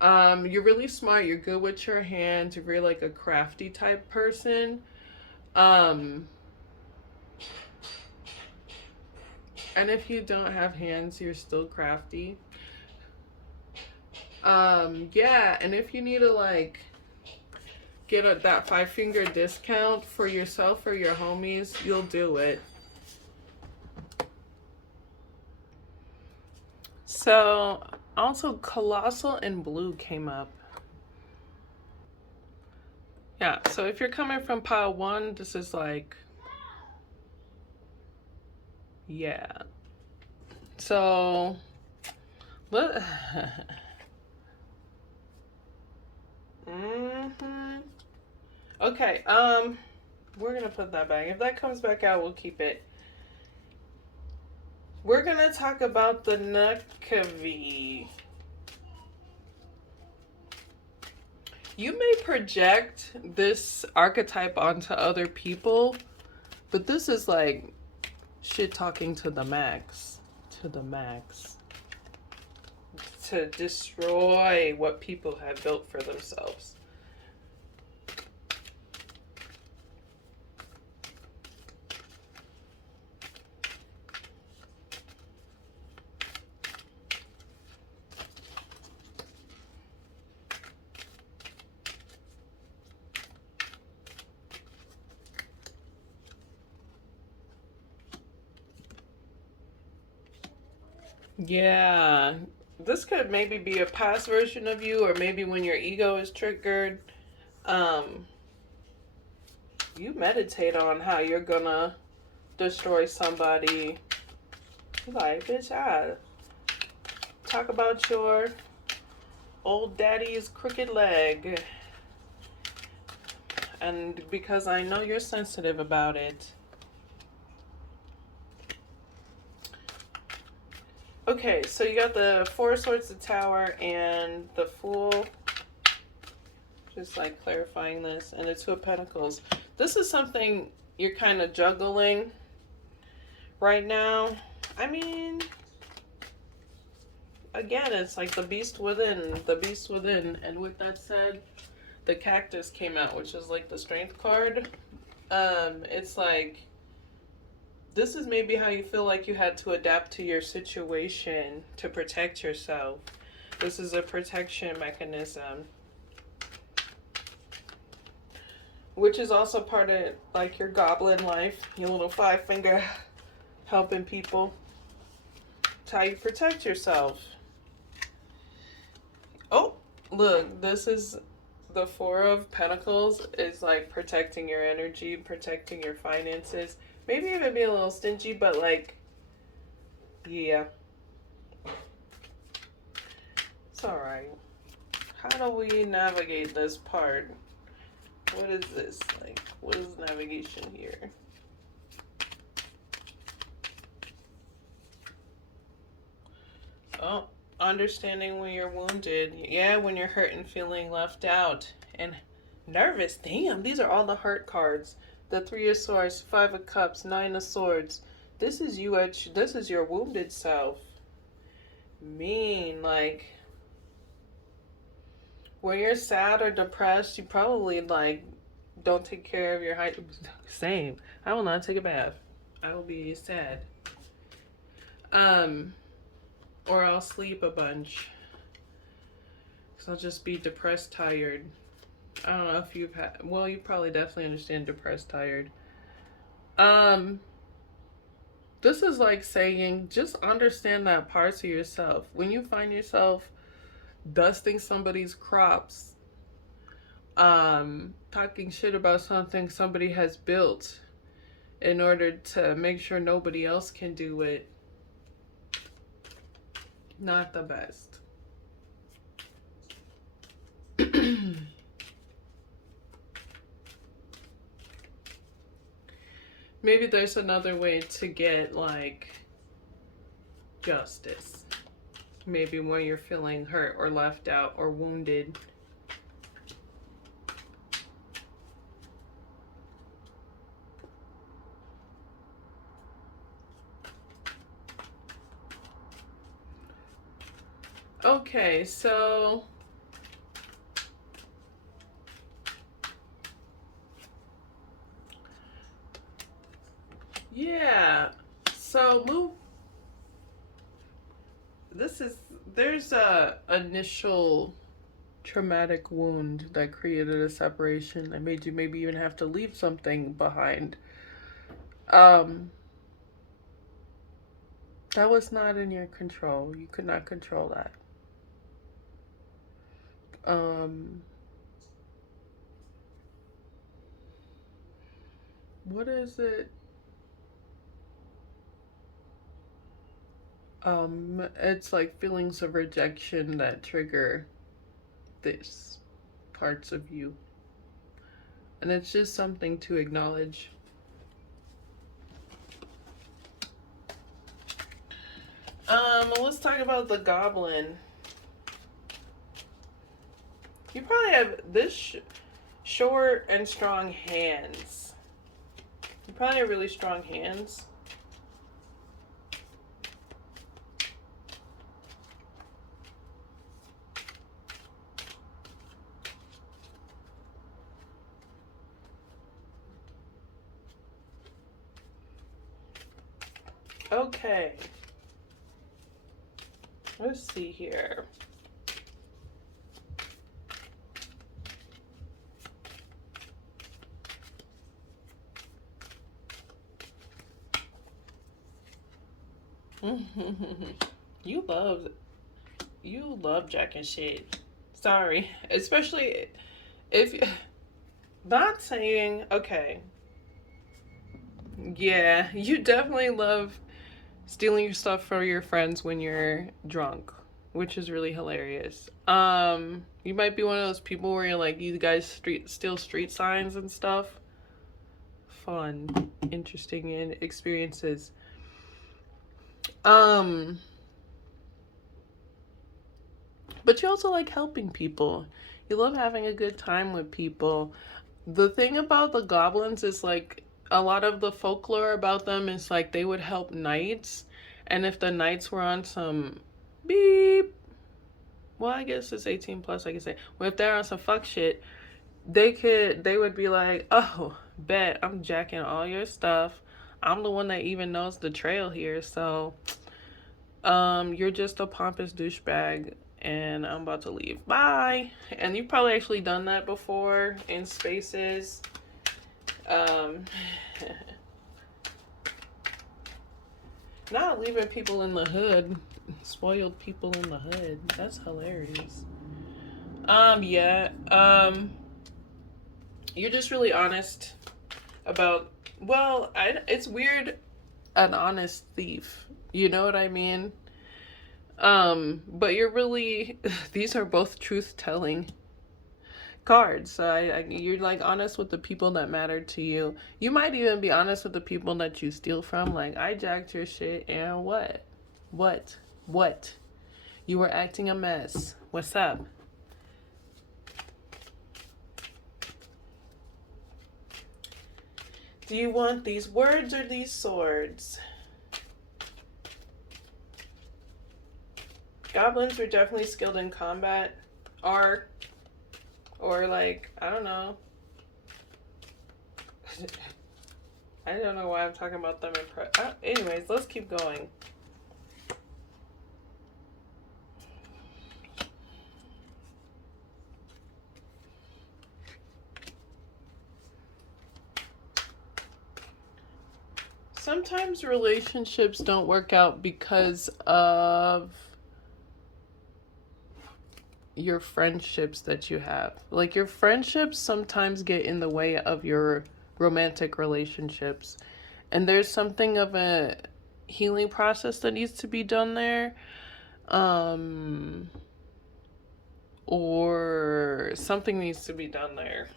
You're really smart. You're good with your hands. You're very like a crafty type person. Um, and if you don't have hands, you're still crafty. Yeah, and if you need to like get that 5 finger discount for yourself or your homies, you'll do it. So, also Colossal and Blue came up. Yeah, so if you're coming from pile 1, this is like, yeah. So, what? Mm-hmm. Okay, we're gonna put that back. If that comes back out, we'll keep it. We're gonna talk about the Nukavi. You may project this archetype onto other people, but this is like shit talking to the max. To the max. To destroy what people have built for themselves. Yeah. This could maybe be a past version of you, or maybe when your ego is triggered. Um, you meditate on how you're gonna destroy somebody. Like, bitch, I talk about your old daddy's crooked leg. And because I know you're sensitive about it. Okay, so you got the Four of Swords, the Tower, and the Fool. Just like clarifying this. And the Two of Pentacles. This is something you're kind of juggling right now. I mean, again, it's like the beast within. The beast within. And with that said, the Cactus came out, which is like the Strength card. It's like, this is maybe how you feel like you had to adapt to your situation to protect yourself. This is a protection mechanism. Which is also part of like your goblin life, your little 5 finger helping people. It's how you protect yourself. Oh, look, this is the Four of Pentacles is like protecting your energy, protecting your finances. Maybe even be a little stingy, but like, yeah. It's alright. How do we navigate this part? What is this? Like, what is navigation here? Oh, understanding when you're wounded. Yeah, when you're hurt and feeling left out. And nervous. Damn, these are all the hurt cards. The Three of Swords, Five of Cups, Nine of Swords. This is you this is your wounded self. Mean, like, when you're sad or depressed, you probably like don't take care of your same. I will not take a bath. I will be sad. Or I'll sleep a bunch. Cause I'll just be depressed, tired. I don't know if you've had. Well, you probably definitely understand depressed, tired. Um, This is like saying, just understand that parts of yourself. When you find yourself dusting somebody's crops, talking shit about something somebody has built in order to make sure nobody else can do it, not the best. Maybe there's another way to get like justice. Maybe when you're feeling hurt or left out or wounded. Okay, so yeah. So there's a initial traumatic wound that created a separation that made you maybe even have to leave something behind. Um that was not in your control. You could not control that. Um what is it? It's like feelings of rejection that trigger this parts of you. And it's just something to acknowledge. Let's talk about the goblin. You probably have this short and strong hands. You probably have really strong hands. Okay. Let's see here. you love you love jacking shit. Sorry, especially if not saying okay. Yeah, you definitely love stealing your stuff from your friends when you're drunk, which is really hilarious. You might be one of those people where you're like, you guys steal street signs and stuff. Fun, interesting, and experiences. But you also like helping people. You love having a good time with people. The thing about the goblins is like a lot of the folklore about them is like they would help knights, and if the knights were on some beep, well, I guess it's 18 plus, I can say. Well, if they're on some fuck shit, they would be like, oh, bet I'm jacking all your stuff. I'm the one that even knows the trail here, so you're just a pompous douchebag and I'm about to leave. Bye. And you've probably actually done that before in spaces. Not leaving people in the hood. Spoiled people in the hood. That's hilarious. Yeah. You're just really honest about, well, it's weird, an honest thief. You know what I mean? But you're really, these are both truth-telling cards. So you're like honest with the people that matter to you. You might even be honest with the people that you steal from. Like, I jacked your shit and what? What? You were acting a mess. What's up? Do you want these words or these swords? Goblins were definitely skilled in combat. Or like, I don't know. I don't know why I'm talking about them in anyways, let's keep going. Sometimes relationships don't work out because of your friendships that you have. Like, your friendships sometimes get in the way of your romantic relationships. And there's something of a healing process that needs to be done there. Um, or something needs to be done there.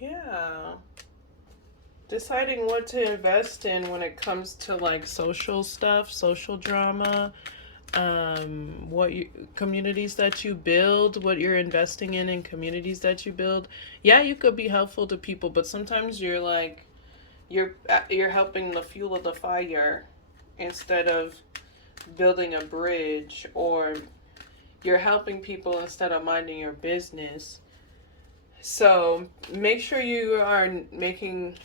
Yeah. Deciding what to invest in when it comes to like social stuff, social drama, what you communities that you build, what you're investing in communities that you build. Yeah, you could be helpful to people, but sometimes you're like you're helping the fuel of the fire instead of building a bridge, or you're helping people instead of minding your business. So make sure you are making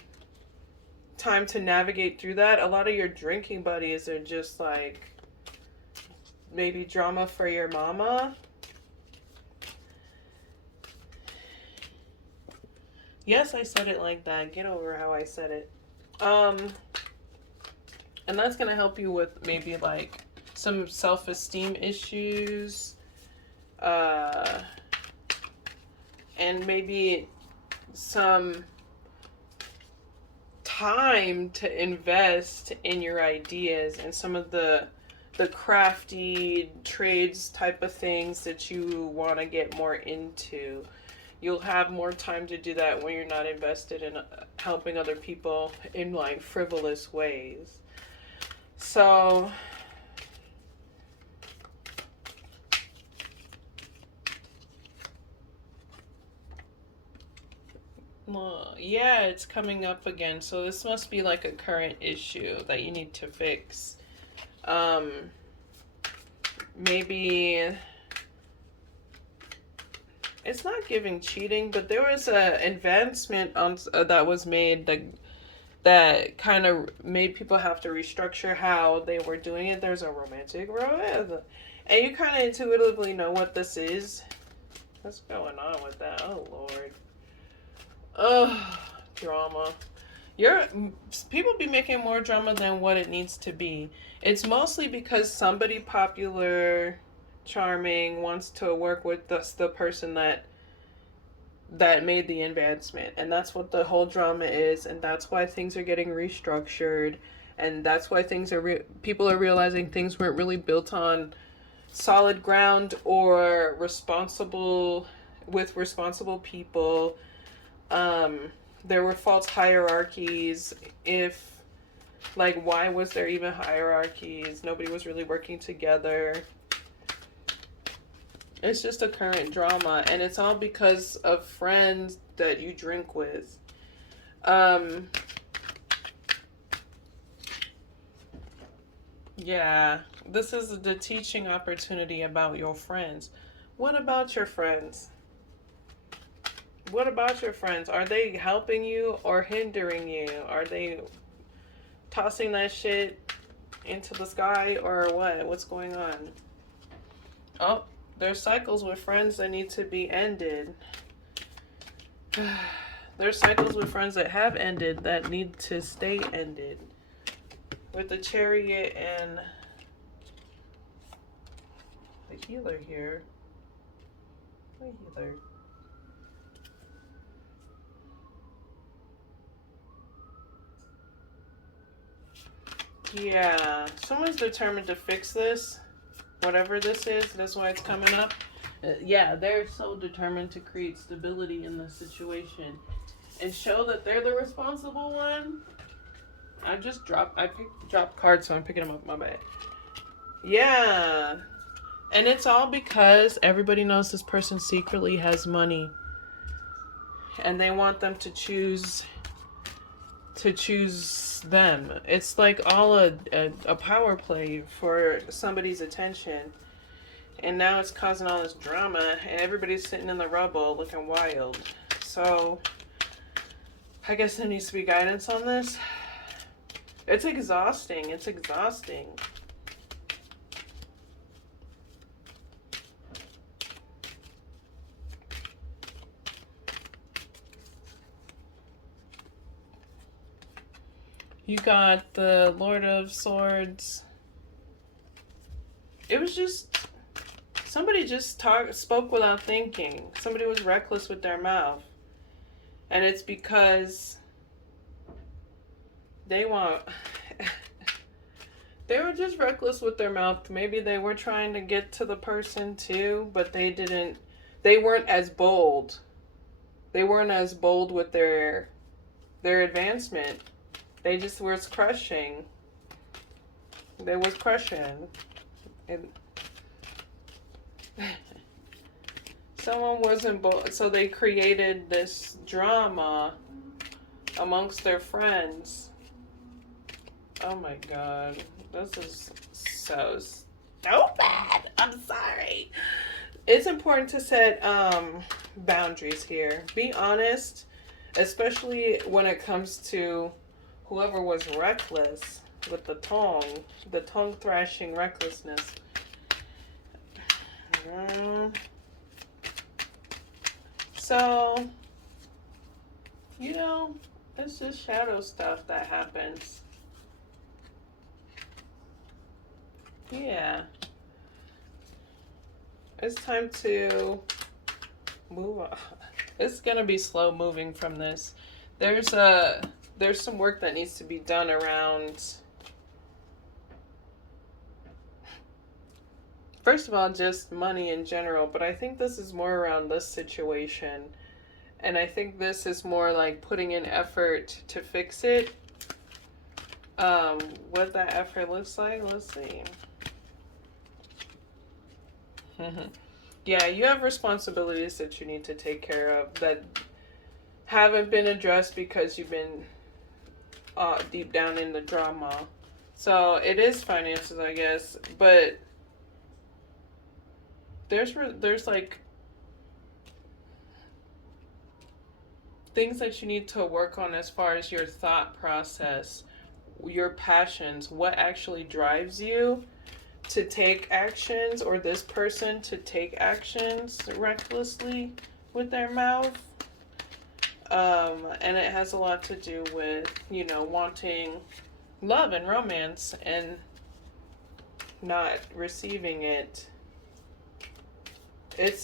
time to navigate through that. A lot of your drinking buddies are just like maybe drama for your mama. Yes, I said it like that. Get over how I said it. And that's gonna help you with maybe like some self-esteem issues, uh, and maybe some time to invest in your ideas and some of the crafty trades type of things that you want to get more into. You'll have more time to do that when you're not invested in helping other people in like frivolous ways. So well, yeah, it's coming up again. So this must be like a current issue that you need to fix. Um, maybe it's not giving cheating, but there was a advancement on that was made that kind of made people have to restructure how they were doing it. There's a romantic romance, and you kind of intuitively know what this is. What's going on with that? Oh Lord. Ugh, drama. You're People be making more drama than what it needs to be. It's mostly because somebody popular, charming wants to work with the person that made the advancement, and that's what the whole drama is, and that's why things are getting restructured, and that's why people are realizing things weren't really built on solid ground or responsible people. There were false hierarchies. If like, why was there even hierarchies? Nobody was really working together. It's just a current drama, and it's all because of friends that you drink with. Yeah, this is the teaching opportunity about your friends. What about your friends? What about your friends? Are they helping you or hindering you? Are they tossing that shit into the sky or what? What's going on? Oh, there's cycles with friends that need to be ended. There's cycles with friends that have ended that need to stay ended. With the Chariot and the Healer here. The Healer. Yeah, someone's determined to fix this. Whatever this is, that's why it's coming up. Yeah, they're so determined to create stability in the situation and show that they're the responsible one. I dropped cards, so I'm picking them up. My bad. Yeah, and it's all because everybody knows this person secretly has money, and they want them to choose them. It's like all a power play for somebody's attention. And now it's causing all this drama, and everybody's sitting in the rubble looking wild. So I guess there needs to be guidance on this. It's exhausting. It's exhausting. You got the Lord of Swords. It was just, somebody just spoke without thinking. Somebody was reckless with their mouth. And it's because they want, they were just reckless with their mouth. Maybe they were trying to get to the person too, but they weren't as bold. They weren't as bold with their advancement. They just was crushing. They was crushing. And someone wasn't bold, so they created this drama amongst their friends. Oh my god. This is so bad. I'm sorry. It's important to set boundaries here. Be honest, especially when it comes to whoever was reckless with the tongue thrashing recklessness. So, you know, it's just shadow stuff that happens. Yeah. It's time to move on. It's gonna be slow moving from this. There's some work that needs to be done around, first of all, just money in general, but I think this is more around this situation. And I think this is more like putting in effort to fix it. What that effort looks like, let's see. Yeah, you have responsibilities that you need to take care of that haven't been addressed because you've been deep down in the drama. So it is finances, I guess, but there's like things that you need to work on as far as your thought process, your passions, what actually drives you to take actions, or this person to take actions recklessly with their mouth. And it has a lot to do with, you know, wanting love and romance and not receiving it. It's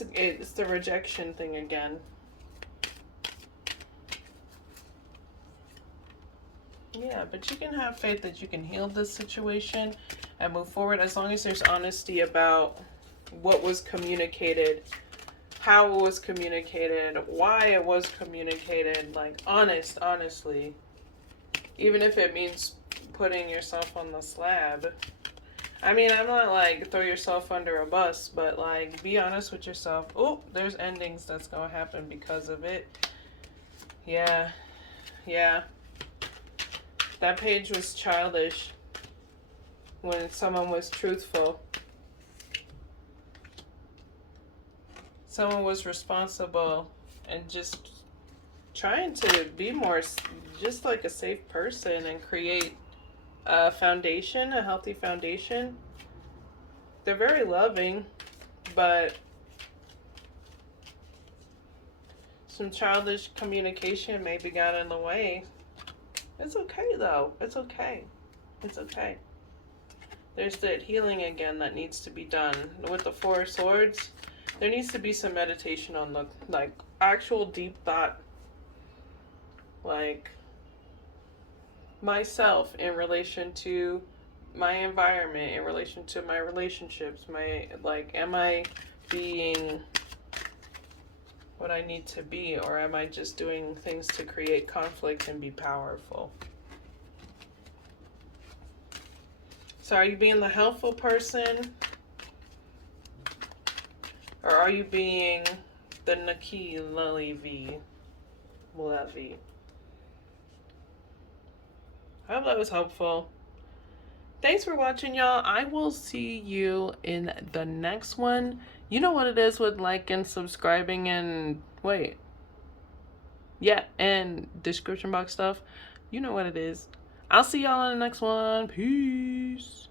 the rejection thing again. Yeah, but you can have faith that you can heal this situation and move forward as long as there's honesty about what was communicated, how it was communicated, why it was communicated, like honestly. Even if it means putting yourself on the slab. I mean, I'm not like throw yourself under a bus, but like be honest with yourself. Oh, there's endings that's gonna happen because of it. Yeah. That page was childish when someone was truthful. Someone was responsible and just trying to be more just like a safe person and create a foundation, a healthy foundation. They're very loving, but some childish communication maybe got in the way. It's okay though. It's okay. It's okay. There's that healing again that needs to be done. With the Four of Swords, there needs to be some meditation on the, like, actual deep thought. Like, myself in relation to my environment, in relation to my relationships, am I being what I need to be, or am I just doing things to create conflict and be powerful? So are you being the helpful person? Or are you being the Naki Lalevi? I hope that was helpful. Thanks for watching, y'all. I will see you in the next one. You know what it is with liking, subscribing, and wait. Yeah, and description box stuff. You know what it is. I'll see y'all on the next one. Peace.